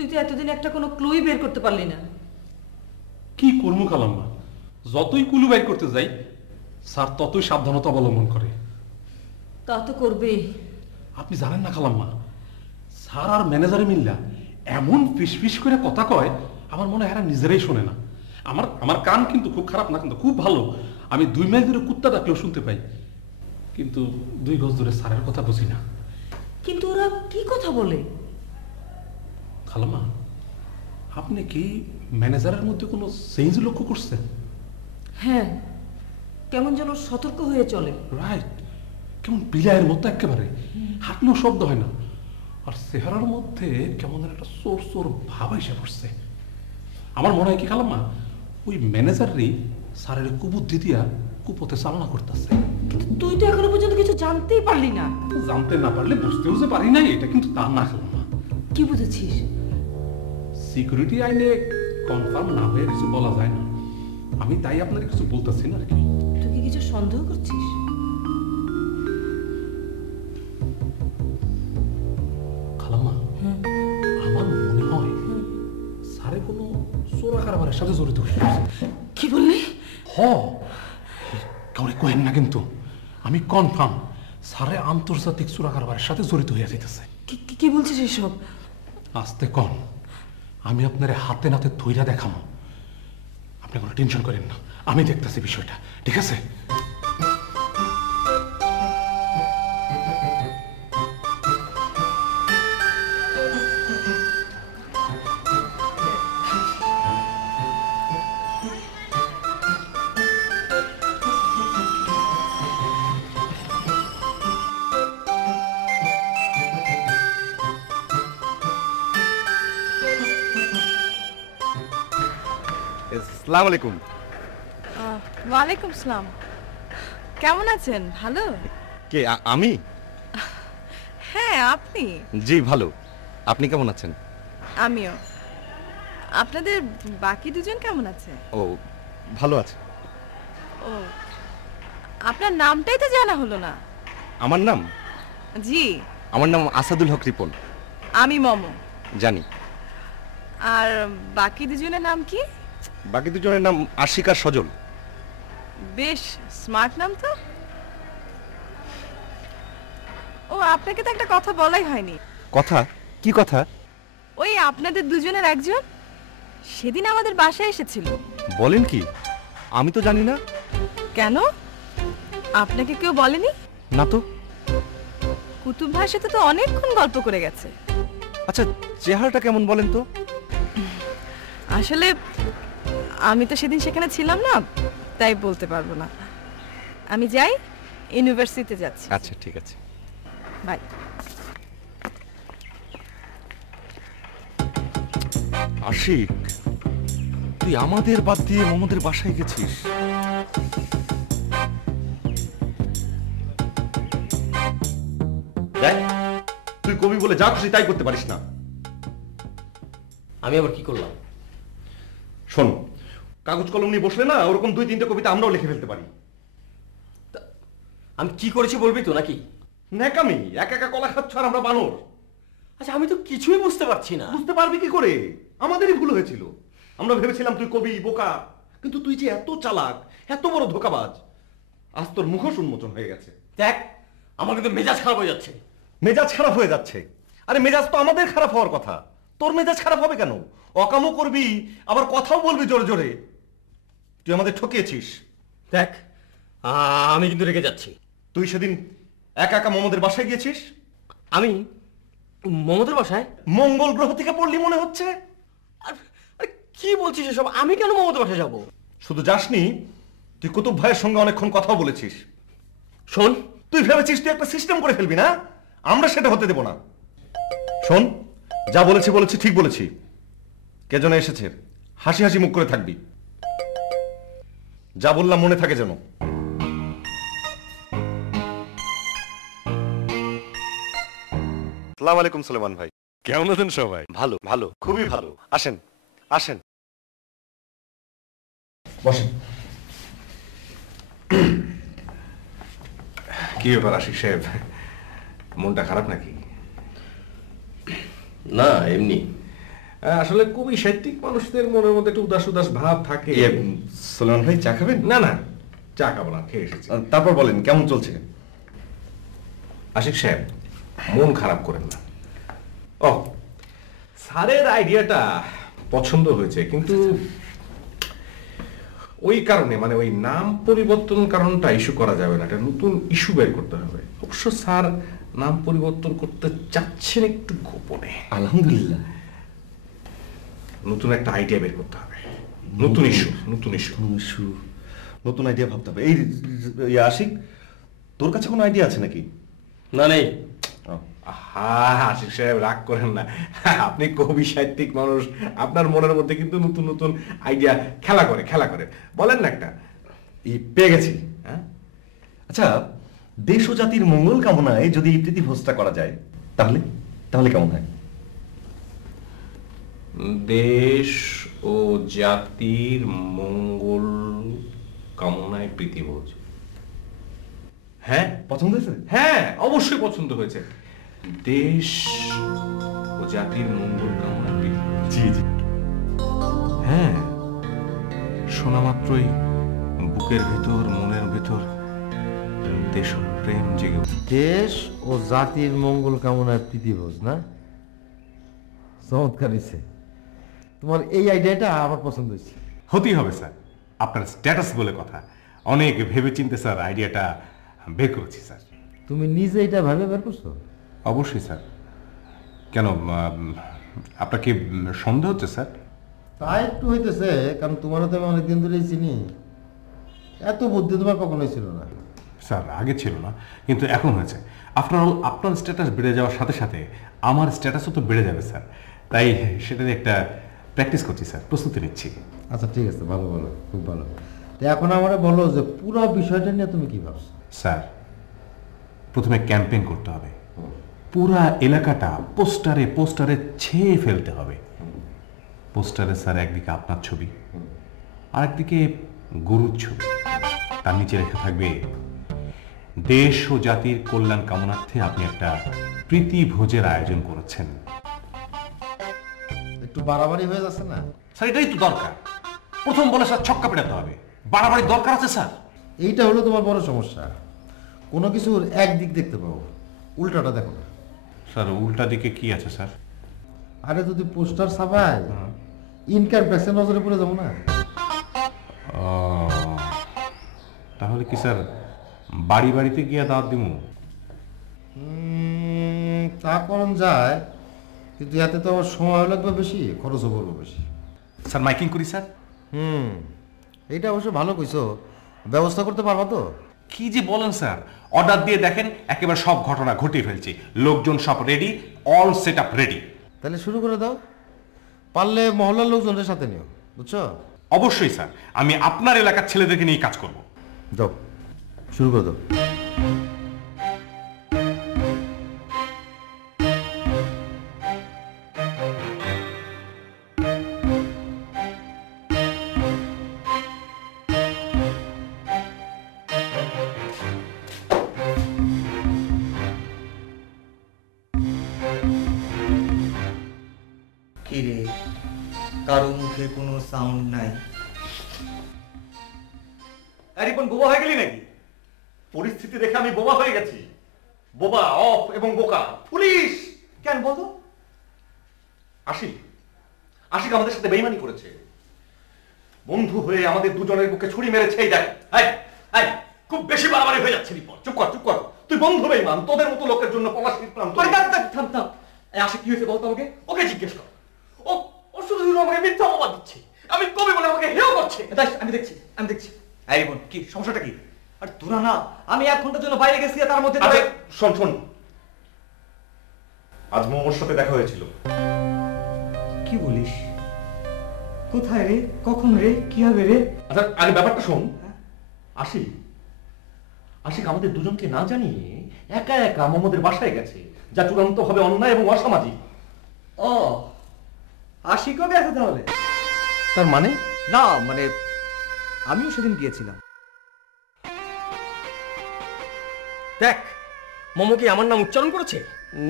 তো এতদিন একটা কোনো ক্লুই বের করতে পারলি না। কি করবো খালাম্মা, যতই কুলু বাইর করতে যাই স্যার ততই সাবধানতা অবলম্বন করে। তা তো করবেই। আপনি জানেন না খালাম্মা, স্যার আর ম্যানেজারে মিল্লা এমন ফিস করে কথা কয়, আমার মনে হয় এরা নিজেরাই শোনে না। আমার কান কিন্তু খুব খারাপ না, কিন্তু খুব ভালো। আমি 2 মাইল ধরে কুত্তা ডাকলেও শুনতে পাই, কিন্তু 2 গজ ধরে স্যারের কথা বুঝি না। কিন্তু ওরা কি কথা বলে? খালাম্মা, আপনি কি ম্যানেজারের মধ্যে কোনো চেঞ্জ লক্ষ্য করছেন? হ্যাঁ, কেমন যেন সতর্ক হয়ে চলে। রাইট, কেমন বিলাইয়ের মতো একেবারে, হাঁটলেও শব্দ হয় না। আর চেহারার মধ্যে কেমন একটা চোর চোর ভাব এসে পড়ছে। আমার মনে হয় কি খালাম্মা, ওই ম্যানেজারই স্যারের কুবুদ্ধি দিয়া কুপথে চালনা করতেছে। কিন্তু তুই তো এখনো পর্যন্ত কিছু জানতেই পারলি না। জানতে না পারলে বুঝতেও যে পারি নাই, এটা কিন্তু তা না খালাম্মা। কি বুঝেছিস? সিকিউরিটি আইনে কনফার্ম না হয়ে কিছু বলা যায় না, আমি তাই আপনার কিছু বলতেছি না আর কি। তুই কি কিছু সন্দেহ করছিস? খালাম্মা, আমার মনে হয় স্যারে কোনো চোরা কারবারের সাথে জড়িত হয়ে গেছে। কি বললি? কাউরে কহেন না, কিন্তু আমি কনফার্ম স্যারে আন্তর্জাতিক চোরা কারবারের সাথে জড়িত হয়ে যেতেছে। কি বলছিস এসব? আস্তে কন, আমি আপনার হাতে নাতে ধইরা দেখাবো। আপনি কোনো টেনশন করেন না, আমি দেখতেছি বিষয়টা, ঠিক আছে? আসসালামু আলাইকুম। ওয়ালাইকুম আসসালাম। কেমন আছেন? ভালো? কে আমি? হ্যাঁ, আপনি? জি ভালো। আপনি কেমন আছেন? আমিও। আপনাদের বাকি দুজন কেমন আছে? ও ভালো আছে। ও, আপনার নামটাই তো জানা হলো না। আমার নাম? জি। আমার নাম আসাদুল হক রিপন। আমি মমো। জানি। আর বাকি দুজনের নাম কি? বাকি দুজনের নাম আশিক আর সজল। বেশ স্মার্ট নাম তো। ও, আপনাকে তো একটা কথা বলাই হয়নি। কথা? কি কথা? ওই আপনাদের দুজনের একজন সেদিন আমাদের বাসায় এসেছিল। বলেন কি? আমি তো জানি না। কেন, আপনাকে কেউ বলেনি? না তো। কুতুব ভাইয়ের সাথে তো অনেকক্ষণ গল্প করে গেছে। আচ্ছা, চেহারাটা কেমন বলেন তো? আসলে আমি তো সেদিন সেখানে ছিলাম না, তাই বলতে পারবো না। আমি যাই, ইউনিভার্সিটিতে যাচ্ছি। আচ্ছা ঠিক আছে, বাই। আশিক, তুই আমাদের বাদ দিয়ে মোহাম্মদের বাসায় গেছিস? দেখ, তুই কবি বলে যা খুশি তাই করতে পারিস না। আমি আবার কি করলাম? শোন, কাগজ কলম নিয়ে বসলে না ওরকম 2-3টে কবিতা আমরাও লিখে ফেলতে পারি। আমি কি করেছি বলবি তো নাকি? ন্যাকামি, একা একা কলা খাচ্ছ আর আমরা বানর। আচ্ছা, আমি তো কিছুই বুঝতে পারছি না। বুঝতে পারবি কি করে? আমাদেরই ভুল হয়েছিল। আমরা ভেবেছিলাম তুই কবি, বোকা, কিন্তু তুই যে এত চালাক, এত বড় ধোঁকাবাজ, আজ তোর মুখোশ উন্মোচন হয়ে গেছে। দেখ, আমার কিন্তু মেজাজ খারাপ হয়ে যাচ্ছে। মেজাজ খারাপ হয়ে যাচ্ছে? আরে মেজাজ তো আমাদের খারাপ হওয়ার কথা, তোর মেজাজ খারাপ হবে কেন? অকামও করবি, আবার কথাও বলবি জোরে জোরে। তুই আমাদের ঠকিয়েছিস। দেখ, আমি কিন্তু রেগে যাচ্ছি। তুই সেদিন একা একা মোহাম্মদের বাসায় গিয়েছিস। আমি মোহাম্মদের বাসায়? মঙ্গল গ্রহ থেকে পড়লি মনে হচ্ছে। কি বলছিস এসব? আমি কেন মোহাম্মদের বাসায় যাব? শুধু যাসনি, তুই কুতুব ভাইয়ের সঙ্গে অনেকক্ষণ কথাও বলেছিস। শোন, তুই ভেবেছিস তুই একটা সিস্টেম করে ফেলবি না? আমরা সেটা হতে দেব না। শোন, যা বলেছি বলেছি, ঠিক বলেছি। কে যেন এসেছে, হাসি হাসি মুখ করে থাকবি। যা বললাম মনে থাকে যেন। আসসালামু আলাইকুম সুলেমান ভাই। কেমন আছেন সবাই? ভালো ভালো, খুবই ভালো। আসেন আসেন, বসেন। কি ব্যাপার আশিক সাহেব, মনটা খারাপ নাকি? না, এমনি। আসলে কবি সাহিত্যিক মানুষদের মনের মধ্যে একটা উদাস উদাস ভাব থাকে। সোলান ভাই চা খাবেন? না না, চা খাবো না, খেয়ে এসেছি। তারপর বলেন কেমন চলছে? আশিক সাহেব, মন খারাপ করেন না। ও, স্যারের আইডিয়াটা পছন্দ হয়েছে, কিন্তু ওই কারণে মানে ওই নাম পরিবর্তন কারণটা ইস্যু করা যাবে না, একটা নতুন ইস্যু বের করতে হবে। অবশ্য স্যার নাম পরিবর্তন করতে চাচ্ছেন একটু গোপনে। আলহামদুলিল্লাহ। নতুন একটা আইডিয়া বের করতে হবে, নতুন ইস্যু, নতুন ইস্যু, নতুন আইডিয়া ভাবতে হবে। এই আশিক, তোর কাছে কোনো আইডিয়া আছে নাকি? না, নেই। হ্যাঁ, আশিক সাহেব রাগ করেন না, আপনি কবি সাহিত্যিক মানুষ, আপনার মনের মধ্যে কিন্তু নতুন নতুন আইডিয়া খেলা করে। বলেন না একটা। পেয়ে গেছি। হ্যাঁ, আচ্ছা, দেশ ও জাতির মঙ্গল কামনায় যদি এই প্রীতিভোজটা করা যায় তাহলে তাহলে কেমন হয়? দেশ ও জাতির মঙ্গল কামনায় প্রীতিভোজ। হ্যাঁ, পছন্দ হয়েছে? হ্যাঁ, অবশ্যই পছন্দ হয়েছে। দেশ ও জাতির মঙ্গল কামনায় প্রীতিভোজ। জি জি। হ্যাঁ, শোনা মাত্রই বুকের ভেতর, মনের ভেতর দেশপ্রেম জেগে উঠে। দেশ ও জাতির মঙ্গল কামনায় প্রীতিভোজ, না? চমৎকার হয়েছে। তোমার এই আইডিয়াটা আমার পছন্দ হয়েছে। হতেই হবে স্যার, আপনার স্ট্যাটাস বলে কথা। অনেক ভেবে চিন্তে স্যার আইডিয়াটা বের করেছি স্যার। তুমি নিজে এটা ভাবে বের করছো? অবশ্যই স্যার। কেন, আপনার কি সন্দেহ হচ্ছে স্যার? তা একটু হইতেছে, কারণ তোমার তো আমি অনেকদিন ধরেই চিনি। এত বুদ্ধি তোমার কখনোই ছিল না। স্যার, আগে ছিল না, কিন্তু এখন হয়েছে। আফটার অল আপনার স্ট্যাটাস বেড়ে যাওয়ার সাথে সাথে আমার স্ট্যাটাসও তো বেড়ে যাবে স্যার। তাই সেটা নিয়ে একটা প্র্যাকটিস করছি স্যার, প্রস্তুতি নিচ্ছি। আচ্ছা ঠিক আছে, ভালো ভালো, খুব ভালো। তো এখন আমরা বলো যে পুরো বিষয়টা নিয়ে তুমি কি ভাবছো? স্যার, প্রথমে ক্যাম্পেইন করতে হবে, পুরা এলাকাটা পোস্টারে পোস্টারে ছেয়ে ফেলতে হবে। পোস্টারে স্যার একদিকে আপনার ছবি, আরেকদিকে গরুর ছবি, তার নিচে লেখা থাকবে দেশ ও জাতির কল্যাণ কামনার্থে আপনি একটা প্রীতি ভোজের আয়োজন করেছেন। একটু বাড়াবাড়ি হয়ে যাচ্ছে না? স্যার, এটাই তো দরকার। প্রথম বলে স্যার ছক্কা পেটাতে হবে, বাড়াবাড়ি দরকার আছে স্যার। এইটা হলো তোমার বড় সমস্যা, কোনো কিছুর একদিক দেখতে পাও, উল্টাটা দেখো না। স্যার, উল্টা দিকে কি আছে স্যার? আরে যদি পোস্টার ছাপায় ইনকাম ট্যাক্সের নজরে পড়ে যাবো না? তাহলে কি স্যার বাড়ি বাড়িতে গিয়ে দাওয়াত দিব? তা করণ যায়, কিন্তু এতে তো আমার সময় লাগবে বেশি, খরচও পড়বে বেশি। স্যার, মাইকিং করি স্যার? এইটা অবশ্য ভালো কইছো, ব্যবস্থা করতে পারবা তো? কি যে বলেন স্যার, অর্ডার দিয়ে দেখেন একেবারে সব ঘটনা ঘটিয়ে ফেলছি, লোকজন সব ready, all set up ready. তাহলে শুরু করে দাও, পারলে মহল্লার লোকজনের সাথে নিও, বুঝছো? অবশ্যই স্যার, আমি আপনার এলাকার ছেলেদেরকে নিয়ে কাজ করব। দাও, শুরু করে দাও। কিরে, কারো মুখে কোনো সাউন্ড নাই। রিপন, বোবা হয়ে গেলি নাকি? পরিস্থিতি দেখে আমি বোবা হয়ে গেছি। বোবা, অফ এবং বোকা। পুলিশ কেন বলতো? আশিক আমাদের সাথে বেইমানি করেছে। বন্ধু হয়ে আমাদের দুজনের বুকে ছুরি মেরেছে। এই দেখ, খুব বেশি বাড়াবাড়ি হয়ে যাচ্ছে। রিপন, চুপ কর। তুই বন্ধু বেইমান, তোদের মতো লোকের জন্য পলাশির প্রান্ত। থাম। আশিক কি হয়েছে বলতো আমাকে? ওকে জিজ্ঞেস কর। ও শুধু আমাকে মিথ্যা অপবাদ দিচ্ছে। আমি কবি বলে আমাকে হেয় করছে। আমি দেখছি। এই বোন, কি সমস্যাটা কি? আর তোরা না, আমি 1 ঘন্টার জন্য বাইরে গেছি, তার মধ্যে শোন, আজ মোমোর সাথে দেখা হয়েছিল। কি বলিস? কোথায় রে? কখন রে? কি হবে রে? আচ্ছা, আগে ব্যাপারটা শোন। আশিক আমাদের দুজনকে না জানিয়ে একা একা মোহাম্মদের বাসায় গেছে, যা চূড়ান্তভাবে অন্যায় এবং অসামাজিক। ও, আশিকও গেছে তাহলে? তার মানে? না, মানে আমিও সেদিন গিয়েছিলাম। দেখ, মোমো কি আমার নাম উচ্চারণ করেছে?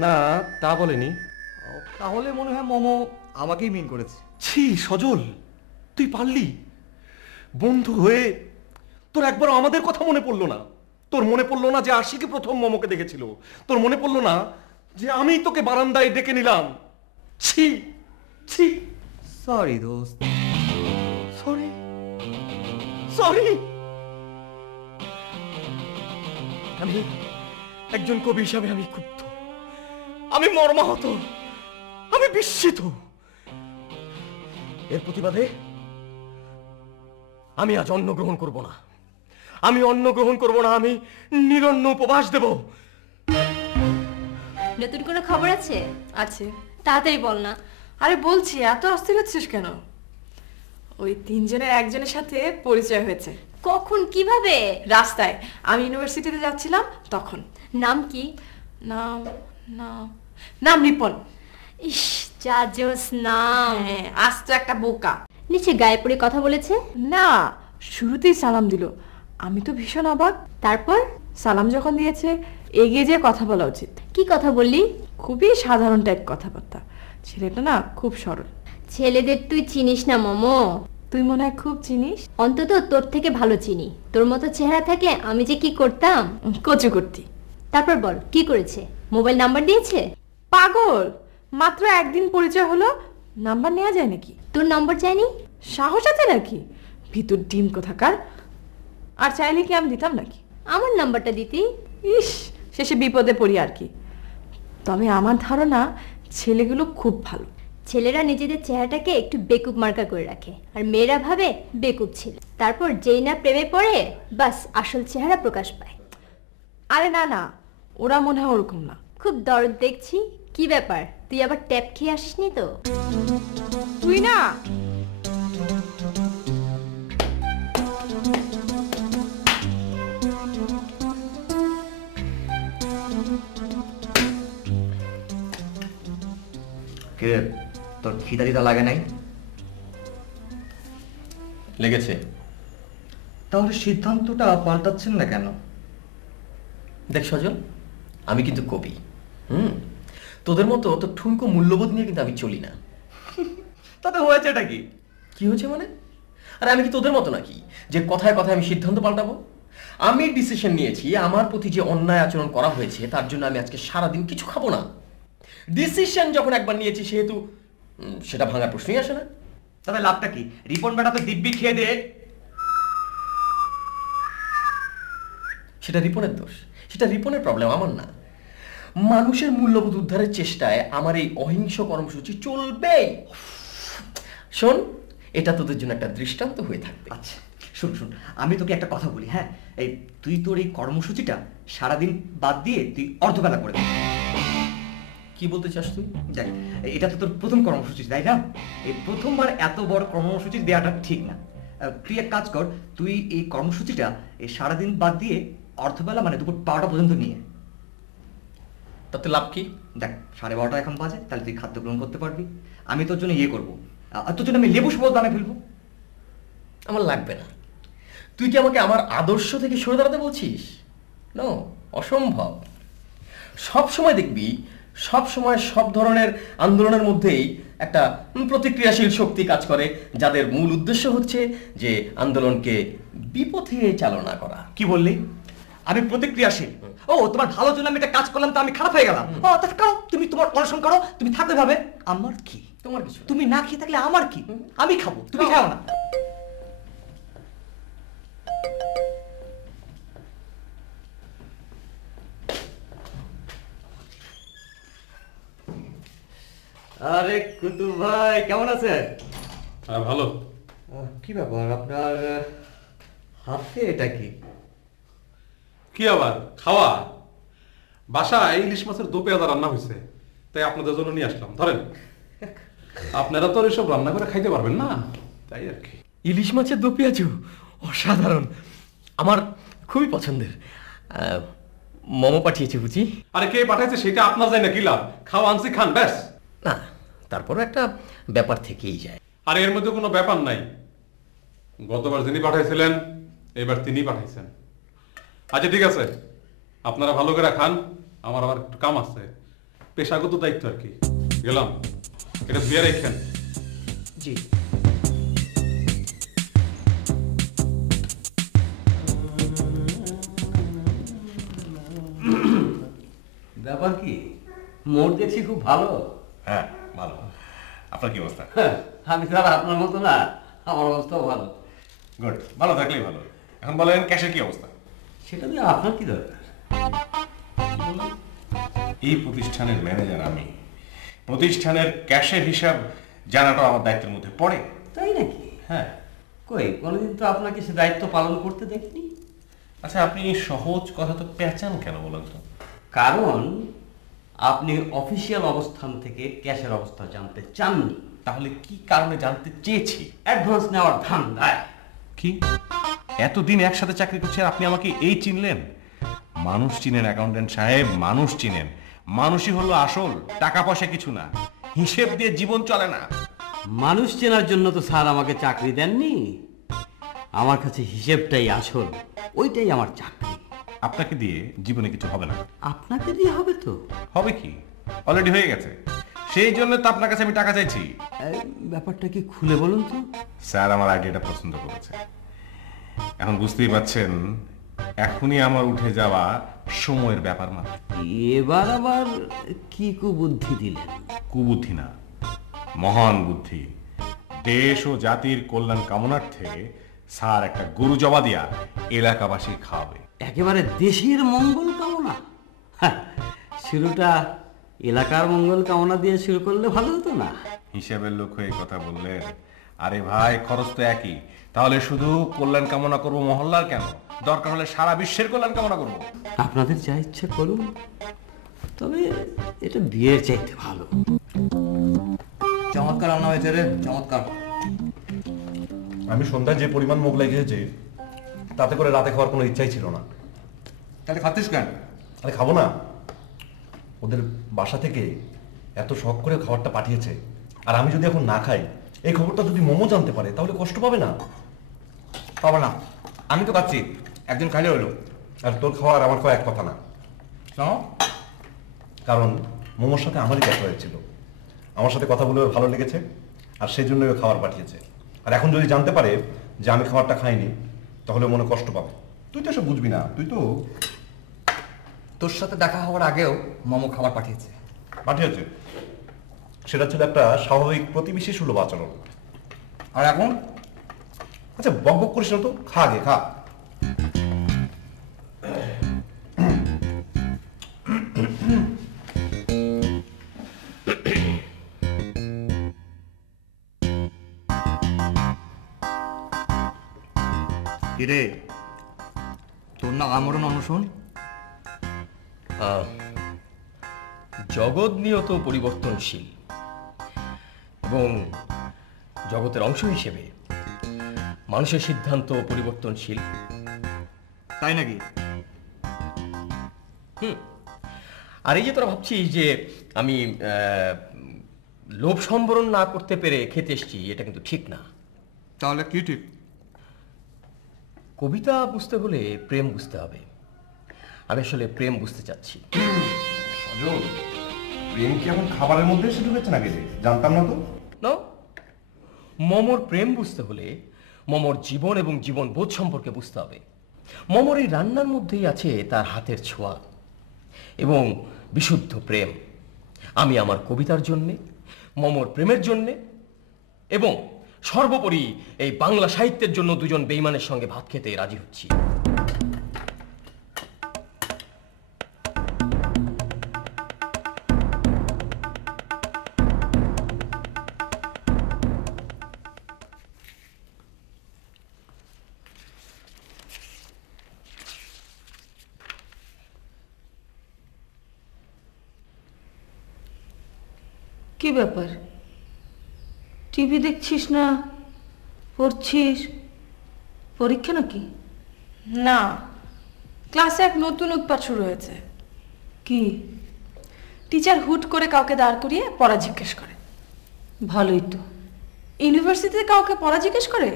না, তা বলেনি। তাহলে মনে হয় মোমো আমাকেই মিন করেছে। ছি সজল, তুই পারলি? বন্ধু হয়ে তোর একবার আমাদের কথা মনে পড়লো না? তোর মনে পড়লো না যে আশিকি প্রথম মমকে দেখেছিল? তোর মনে পড়লো না যে আমি তোকে বারান্দায় ডেকে নিলাম? ছি ছি। সরি দোস্ত, সরি সরি। আমি একজন কবি হিসাবে আমি ক্ষুব্ধ, আমি মর্মাহত, আমি বিস্মিত। এর প্রতিবাদে আমি আজ অন্ন গ্রহণ করব না, আমি অন্ন গ্রহণ করব না, আমি নিরন্ন উপবাস দেব। নতুন কোনো খবর আছে? আছে। তাড়াতাড়ি বল না। আরে বলছি, এত অস্থির হচ্ছিস কেন? ওই তিনজনের একজনের সাথে পরিচয় হয়েছে। কখন, কিভাবে? রাস্তায়, আমি ইউনিভার্সিটিতে যাচ্ছিলাম তখন। নাম কি? নাম নাম নাম রিপন। ইস, যা জোস নাম। হ্যাঁ, আজ তো একটা বোকা। নিচে গায়ে পড়ে কথা বলেছে? না, শুরুতেই সালাম দিল। আমি তো ভীষণ অবাক। তারপর সালাম যখন দিয়েছে, এগিয়ে যেয়ে কথা বলা উচিত। কি কথা বললি? খুবই সাধারণ টাইপ কথাবার্তা। ছেলেটা না খুব সরল। ছেলেদের তুই চিনিস না মোমো। তুই মনে হয় খুব চিনিস। অন্তত তোর থেকে ভালো চিনি। তোর মতো চেহারা থাকলে আমি যে কি করতাম। কচু করতি। তারপর বল, কি করেছে? মোবাইল নাম্বার দিয়েছে? পাগল, মাত্র একদিন পরিচয় হলো, নাম্বার নেওয়া যায় নাকি? তোর নম্বর চাইনি? সাহস আছে নাকি? ভিতর ডিম কোথাকার। আর চাইলে কি আমি দিতাম নাকি? আমার নাম্বারটা দিতি। ইস, শেষে বিপদে পড়ি আর কি। তবে আমার ধারণা ছেলেগুলো খুব ভালো। ছেলেরা নিজেদের চেহারাটাকে একটু বেকুব মার্কা করে রাখে, আর মেয়েরা ভাবে বেকুব ছেলে। তারপর যেই না প্রেমে পড়ে, বাস আসল চেহারা প্রকাশ পায়। আরে না না, ওরা মনে হয় ওরকম না। খুব দরদ দেখছি। কি ব্যাপার, তুই আবার ট্যাপ খেয়ে আসিসনি তো? তুই না, কে তোর খিদা দিদা লাগে নাই? লেগেছে। তাহলে সিদ্ধান্তটা পাল্টাচ্ছেন না কেন? দেখ সজল, আমি কিন্তু কবি। তোদের মতো তো ঠুনকো মূল্যবোধ নিয়ে কিন্তু আমি চলি না। তাতে হয়েছেটা কি? কি হয়েছে মানে? আরে আমি কি তোদের মতো নাকি যে কথায় কথায় আমি সিদ্ধান্ত পাল্টাবো? আমি ডিসিশন নিয়েছি, আমার প্রতি যে অন্যায় আচরণ করা হয়েছে তার জন্য আমি আজকে সারাদিন কিছু খাবো না। ডিসিশন যখন একবার নিয়েছি সেহেতু সেটা ভাঙার প্রশ্নই আসে না। তাহলে লাভটা কি? রিপন বেটা তো দিব্যি খেয়ে দে। সেটা রিপনের দোষ, সেটা রিপনের প্রবলেম, আমার না। মানুষের মূল্যবোধ উদ্ধারের চেষ্টায় আমার এই অহিংস কর্মসূচি চলবে। শোন, এটা তোদের জন্য একটা দৃষ্টান্ত হয়ে থাকবে। আচ্ছা শুন শুন, আমি তোকে একটা কথা বলি। হ্যাঁ, এই তুই তোর এই কর্মসূচিটা সারাদিন বাদ দিয়ে তুই অর্ধবেলা করে দে। কি বলতে চাস তুই? যাই, এটা তো তোর প্রথম কর্মসূচি, তাই না? এই প্রথমবার এত বড় কর্মসূচি দেওয়াটা ঠিক না। তুই এক কাজ কর, তুই এই কর্মসূচিটা এই সারাদিন বাদ দিয়ে অর্ধবেলা মানে দুপুর 12টা পর্যন্ত নিয়ে। তাতে লাভ কি? দেখ, 12:30 এখন বাজে, তাহলে তুই খাদ্য গ্রহণ করতে পারবি। আমি তোর জন্য ইয়ে করবো, আর তোর জন্য আমি লেবু শরবত বানিয়ে ফেলবো। আমার লাগবে না। তুই কি আমাকে আমার আদর্শ থেকে সরে দাঁড়াতে বলছিস? নো, অসম্ভব। সব সময় দেখবি, সব সময় সব ধরনের আন্দোলনের মধ্যেই একটা প্রতিক্রিয়াশীল শক্তি কাজ করে, যাদের মূল উদ্দেশ্য হচ্ছে যে আন্দোলনকে বিপথে চালনা করা। কি বললি? আমি প্রতিক্রিয়াশীল? ও, তোমার ভালোর জন্য আমি একটা কাজ করলাম তো আমি খারাপ হয়ে গেলাম? ও তা করো, তুমি তোমার অনশন করো, তুমি থাকবে ভাবে। আমার কি? তোমার কিছু। তুমি না খেয়ে থাকলে আমার কি? আমি খাবো, তুমি খাও না। আরে কুতুব ভাই, কেমন আছেন? হ্যাঁ ভালো। কি ব্যাপার আপনার হাতে এটা কি? কি আবার খাওয়া? বাসায় ইলিশ মাছের দো পেঁয়াজা রান্না হয়েছে, তাই আপনাদের জন্য নিয়ে আসলাম। ধরেন, আপনারা তো এসব রান্না করে খাইতে পারবেন না, তাই আর কি। ইলিশ মাছের দো পেঁয়াজু অসাধারণ, আমার খুবই পছন্দের। মোমো পাঠিয়েছে বুঝি? আরে কে পাঠাইছে সেটা আপনার যায় না, কি লাভ? খাওয়া আনছি, খান ব্যাস। না, তারপরও একটা ব্যাপার থেকেই যায়। আর এর মধ্যে কোনো ব্যাপার নাই। গতবার যিনি পাঠাইছিলেন এবার তিনি পাঠাইছেন। আচ্ছা ঠিক আছে, আপনারা ভালো করে খান, আমার আবার একটু কাম আছে, পেশাগত দায়িত্ব আর কি। গেলাম। এটা ধুয়ে রেখেন। জি। ব্যাপার কি? মোট দেখছি খুব ভালো। হ্যাঁ ভালো। আপনার কি অবস্থা? আমি তো আর আপনার মতো না, আমার অবস্থাও ভালো। গুড, ভালো থাকলেই ভালো। এখন বলেন ক্যাশের কি অবস্থা? সেটা দিয়ে আপনার কি দরকার? এই প্রতিষ্ঠানের ম্যানেজার আমি, প্রতিষ্ঠানের ক্যাশের হিসাব জানাটা আমার দায়িত্বের মধ্যে পড়ে। তাই নাকি? হ্যাঁ। কই কোনোদিন তো আপনাকে সে দায়িত্ব পালন করতে দেখিনি। আচ্ছা, আপনি এই সহজ কথা তো পেঁচান কেন বলেন তো? কারণ আপনি অফিসিয়াল অবস্থান থেকে ক্যাশের অবস্থা জানতে চাননি। তাহলে কি কারণে জানতে চেয়েছি? অ্যাডভান্স নেওয়ার ধান্দায়। কি এতদিন একসাথে চাকরি করছে আপনি আমাকে এই চিনলেন? মানুষ চিনেন অ্যাকাউন্টেন্ট সাহেব, মানুষ চিনেন। মানুষই হলো আসল, টাকা পয়সা কিছু না। হিসেব দিয়ে জীবন চলে না। মানুষ চেনার জন্য তো স্যার আমাকে চাকরি দেননি। আমার কাছে হিসেবটাই আসল, ওইটাই আমার চাকরি। আপনাকে দিয়ে জীবনে কিছু হবে না। আপনাকে দিয়ে হবে তো? হবে কি, অলরেডি হয়ে গেছে। সেই জন্য তো আপনার কাছে আমি টাকা চাইছি। ব্যাপারটা কি খুলে বলুন তো। স্যার আমার আইডিয়াটা পছন্দ করেছে। এখন বুঝতেই পাচ্ছেন, এখনই আমার উঠে যাওয়া সময়ের ব্যাপার মাত্র। এবার আবার কি কুবুদ্ধি দিলেন? কুবুদ্ধি না, মহান বুদ্ধি। দেশ ও জাতির কল্যাণ কামনার্থে স্যার একটা গরু জবা দিয়া এলাকাবাসী খাওয়াবে। একেবারে দেশের মঙ্গল কামনা? শুরুটা এলাকার মঙ্গল কামনা দিয়ে শুরু করলে ভালো হতো না? হিসাবের লোক হয়ে কথা বললেন। আরে ভাই, খরচ তো একই। তাহলে শুধু কল্যাণ কামনা করবো মহল্লার কেন? দরকার হলে সারা বিশ্বের কল্যাণ কামনা করবো। আপনাদের যা ইচ্ছা করুন, তবে এটা বিয়ের চাইতে ভালো। চমৎকার রান্না হয়েছে রে, চমৎকার। আমি সন্ধ্যায় যে পরিমাণ মোগলাই খেয়েছি, তাতে করে রাতে খাওয়ার কোনো ইচ্ছাই ছিল না। তাহলে খাচ্ছিস কেন? আরে খাবো না, ওদের বাসা থেকে এত শখ করে খাবারটা পাঠিয়েছে, আর আমি যদি এখন না খাই, এই খবরটা যদি মোমো জানতে পারে তাহলে কষ্ট পাবে না? পাবো না, আমি তো খাচ্ছি, একজন খাইলে হলো। আর তোর খাওয়া আর আমার খাওয়া এক কথা না। কারণ মোমোর সাথে আমারই দেখা হয়েছিল, আমার সাথে কথা বলে ওর ভালো লেগেছে, আর সেই জন্যই ও খাবার পাঠিয়েছে। আর এখন যদি জানতে পারে যে আমি খাবারটা খাইনি, তাহলে মনে কষ্ট পাবে। তুই তো এসব বুঝবি না, তুই তো। তোর সাথে দেখা হওয়ার আগেও মোমো খাবার পাঠিয়েছে। পাঠিয়েছে, সেটা ছিল একটা স্বাভাবিক প্রতিবেশী সুলভ আচরণ। আর এখন? আচ্ছা বক বক করিস না তো, খা গে খা। কিরে, তোর না আমরণ অনশন? জগৎ নিয়ত পরিবর্তনশীল এবং জগতের অংশ হিসেবে মানুষের সিদ্ধান্ত পরিবর্তনশীল। তাই নাকি? আর এই যে তোরা ভাবছিস যে আমি লোভ সম্বরণ না করতে পেরে খেতে এসেছি, এটা কিন্তু ঠিক না। তাহলে কি ঠিক? কবিতা বুঝতে হলে প্রেম বুঝতে হবে। আমি আসলে প্রেম বুঝতে চাচ্ছি। প্রেম কি এখন খাবারের মধ্যে এসে ঢুকেছে নাকি? জানতাম না তো। না, মমর প্রেম বুঝতে হলে মমর জীবন এবং জীবন বোধ সম্পর্কে বুঝতে হবে। মমর এই রান্নার মধ্যেই আছে তার হাতের ছোঁয়া এবং বিশুদ্ধ প্রেম। আমি আমার কবিতার জন্যে, মমর প্রেমের জন্যে এবং সর্বোপরি এই বাংলা সাহিত্যের জন্য দুজন বেঈমানের সঙ্গে ভাত খেতে রাজি হচ্ছি। কি ব্যাপার? টিভি দেখছিস না, পড়ছিস? পরীক্ষা নাকি? না, ক্লাসে এক নতুন উৎপাত শুরু হয়েছে। কি? টিচার হুট করে কাউকে দাঁড় করিয়ে পড়া জিজ্ঞেস করে। ভালোই তো। ইউনিভার্সিটিতে কাউকে পড়া জিজ্ঞেস করে?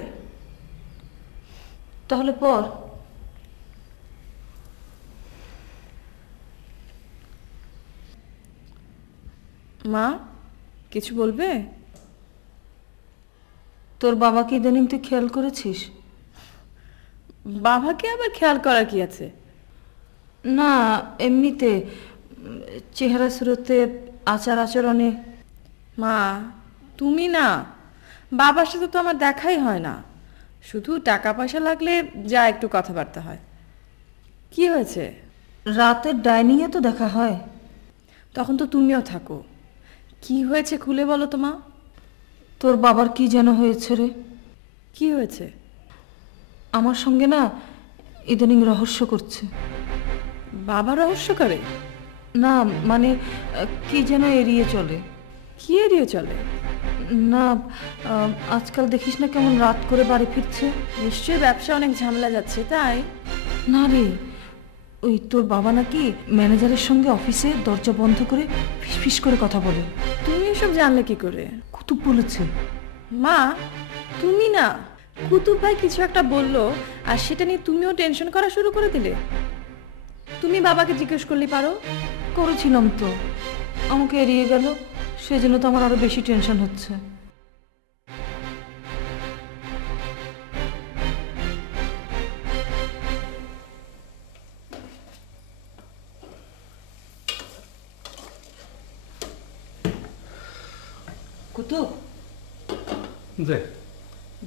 তাহলে পড়। মা, কিছু বলবে? তোর বাবাকে ইদানিং তুই খেয়াল করেছিস? বাবাকে আবার খেয়াল করার কি আছে? না, এমনিতে চেহারা সুরতে, আচার আচরণে। মা, তুমি না, বাবার সাথে তো আমার দেখাই হয় না, শুধু টাকা পয়সা লাগলে যা একটু কথাবার্তা হয়। কি হয়েছে? রাতের ডাইনিংয়ে তো দেখা হয়। তখন তো তুমিও থাকো। কি হয়েছে খুলে বলো তো মা। তোর বাবার কি যেন হয়েছে রে? কি হয়েছে? আমার সঙ্গে না ইদানিং রহস্য করছে। বাবা রহস্য করে? না মানে কি যেন এড়িয়ে চলে। কি এড়িয়ে চলে? না, আজকাল দেখিস না কেমন রাত করে বাড়ি ফিরছে। নিশ্চয়ই ব্যবসা অনেক ঝামেলা যাচ্ছে, তাই? না রে, ওই তোর বাবা নাকি ম্যানেজারের সঙ্গে অফিসে দরজা বন্ধ করে ফিসফিস করে কথা বলে। তুমি এসব জানলে কি করে? কুতুব বলেছে। মা, তুমি না, কুতুব ভাই কিছু একটা বললো আর সেটা নিয়ে তুমিও টেনশন করা শুরু করে দিলে। তুমি বাবাকে জিজ্ঞেস করলে পারো। করেছিলাম তো, আমাকে এড়িয়ে গেল, সেজন্য তো আমার আরো বেশি টেনশন হচ্ছে। কুতুব,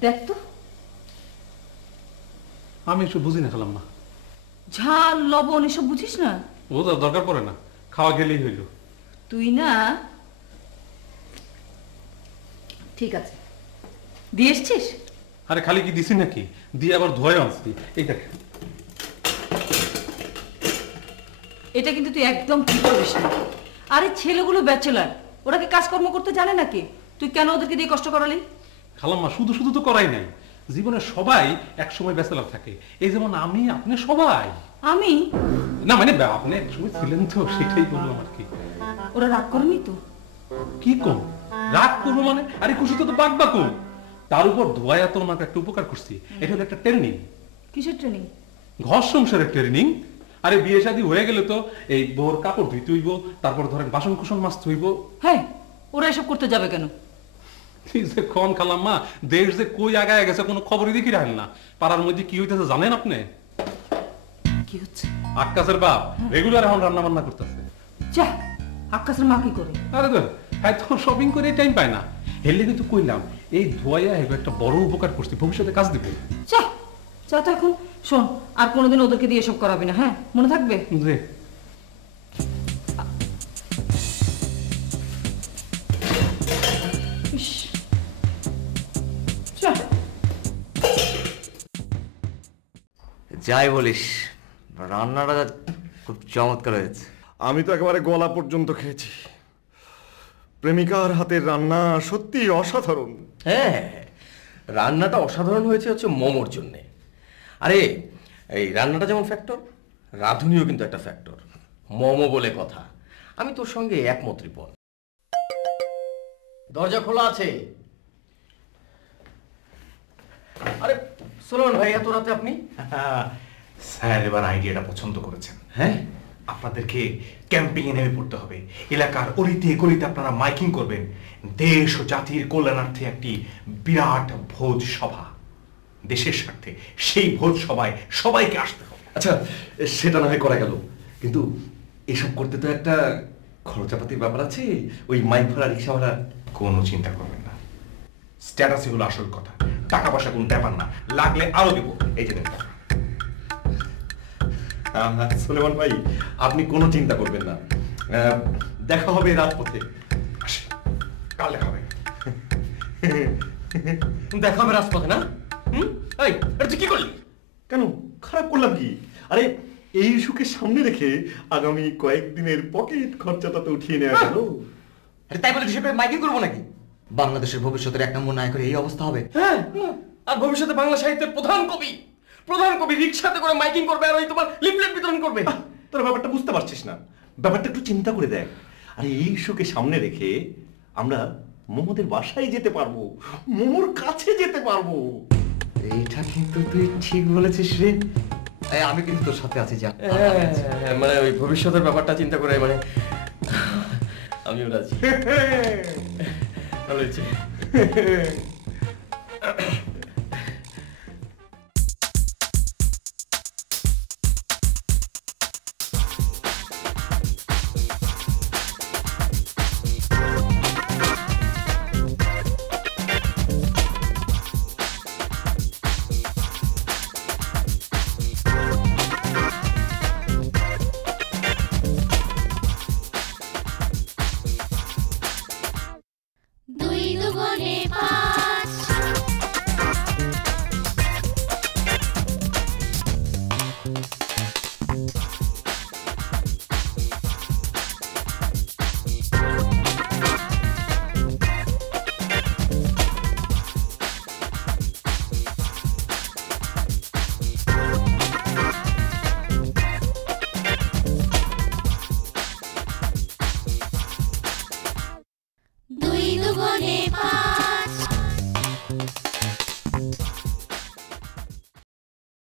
দেখ তো। আমি এসব বুঝি না খেলাম না। ঝাল লবণ এসব বুঝিস না? ও তো দরকার পড়ে না, খাওয়া গেলেই হইল। তুই না, ঠিক আছে, দিয়ে এসছিস? আরে খালি কি দিছি নাকি, দিয়ে আবার ধোয়া আনছি। এই দেখ, এটা কিন্তু তুই একদম ঠিক করিস না। আরে ছেলেগুলো ব্যাচেলার, ওরা কি কাজকর্ম করতে জানে নাকি? তুই কেন ওদেরকে দিয়ে কষ্ট করালি? খালাম্মা শুধু শুধু তো করাই নাই, জীবনে সবাই এক সময় ব্যাচেলার থাকে। এই যেমন আমি, আপনি, সবাই। আমি না মানে আপনি এক সময় ছিলেন তো, সেটাই বললাম আর কি। ওরা রাগ করেনি তো? কি কম রাগ করবো মানে? আরে খুশি তো বাঘ বাকুম। তার উপর ধোয়া তো ওনাকে একটা উপকার করছি। এটা হলো একটা ট্রেনিং। কিসের ট্রেনিং? ঘর সংসারের ট্রেনিং। আরে বিয়ে শাদী হয়ে গেলে তো এই বোর কাপড় ধুইতে হইব, তারপর ধরেন বাসন কুসন মাজতে হইব। হ্যাঁ, ওরা এসব করতে যাবে কেন? কোন খালাম্মা, দেশ যে কই আগায় গেছে কোনো খবরই দেখি রাখেন না। পাড়ার মধ্যে কি হইতেছে জানেন আপনি? কি হচ্ছে? আক্কাসের বাপ রেগুলার এখন রান্না বান্না করতেছে। যা, আক্কাসের মা কি করে? আরে তো হ্যাঁ, তো শপিং করে টাইম পায় না। হেললে কিন্তু কইলাম এই ধোয়া একটা বড় উপকার করছি, ভবিষ্যতে কাজ দিবে। যা যা তো এখন। শোন, আর কোনোদিন ওদেরকে দিয়ে এসব করাবি না, হ্যাঁ? মনে থাকবে? জি। যাই বলিস, রান্নাটা খুব চমৎকার হয়েছে। আমি তো একেবারে গলা পর্যন্ত খেয়েছি। প্রেমিকার হাতের রান্না সত্যি অসাধারণ। হ্যাঁ, রান্নাটা অসাধারণ হয়েছে হচ্ছে মোমোর জন্যে। আরে এই রান্নাটা যেমন ফ্যাক্টর, রাঁধুনিও কিন্তু একটা ফ্যাক্টর। মোমো বলে কথা, আমি তোর সঙ্গে একমত রিপন। দরজা খোলা আছে। আরে সুলেমান ভাই, এত রাতে আপনি? স্যার এবার আইডিয়াটা পছন্দ করেছেন। হ্যাঁ, আপনাদেরকে ক্যাম্পিং এ নেমে পড়তে হবে। এলাকার অলিতে গলিতে আপনারা মাইকিং করবেন। দেশ ও জাতির কল্যাণার্থে একটি বিরাট ভোজ সভা, দেশের স্বার্থে। সেই ভোজ সভায় সবাইকে আসতে হবে। আচ্ছা, সেটা না হয় করা গেল, কিন্তু এসব করতে তো একটা খরচাপাতির ব্যাপার আছে। ওই মাইক ভাড়া, রিক্সা ভাড়া। কোনো চিন্তা করবেন না, স্ট্যাটাসই হলো আসল কথা। টাকা পয়সা কোনো ব্যাপার না, লাগলে আরো দেবো। এই যে সুলেমান ভাই, আপনি কোনো চিন্তা করবেন না, দেখা হবে রাজপথে। কাল দেখা হবে। দেখা হবে রাজপথে না? এই, তুই কি করলি? কেন খারাপ করলাম কি? আরে এই সুখের সামনে রেখে আগামী কয়েকদিনের পকেট খরচাটা তো উঠিয়ে নেওয়া গেল। আরে তাই বলে হিসেবে মাইকিং করবো নাকি? বাংলাদেশের ভবিষ্যতের এক নম্বর নায়কের এই অবস্থা হবে। হ্যাঁ, আর ভবিষ্যতে বাংলা সাহিত্যের প্রধান কবি রিক্সাতে করে মাইকিং করবে আর ওই তোমার লিফলেট বিতরণ করবে। তোর ব্যাপারটা বুঝতে পারছিস না, ব্যাপারটা একটু চিন্তা করে দেখ। আরে এই সুখে সামনে রেখে আমরা মোমোদের বাসায় যেতে পারবো, মোমোর কাছে যেতে পারবো। এইটা কিন্তু তুই ঠিক বলেছিস রে। আমি কিন্তু তোর সাথে আছি। যা, মানে ওই ভবিষ্যতের ব্যাপারটা চিন্তা করে মানে আমিও রাজি। ভালো হয়েছে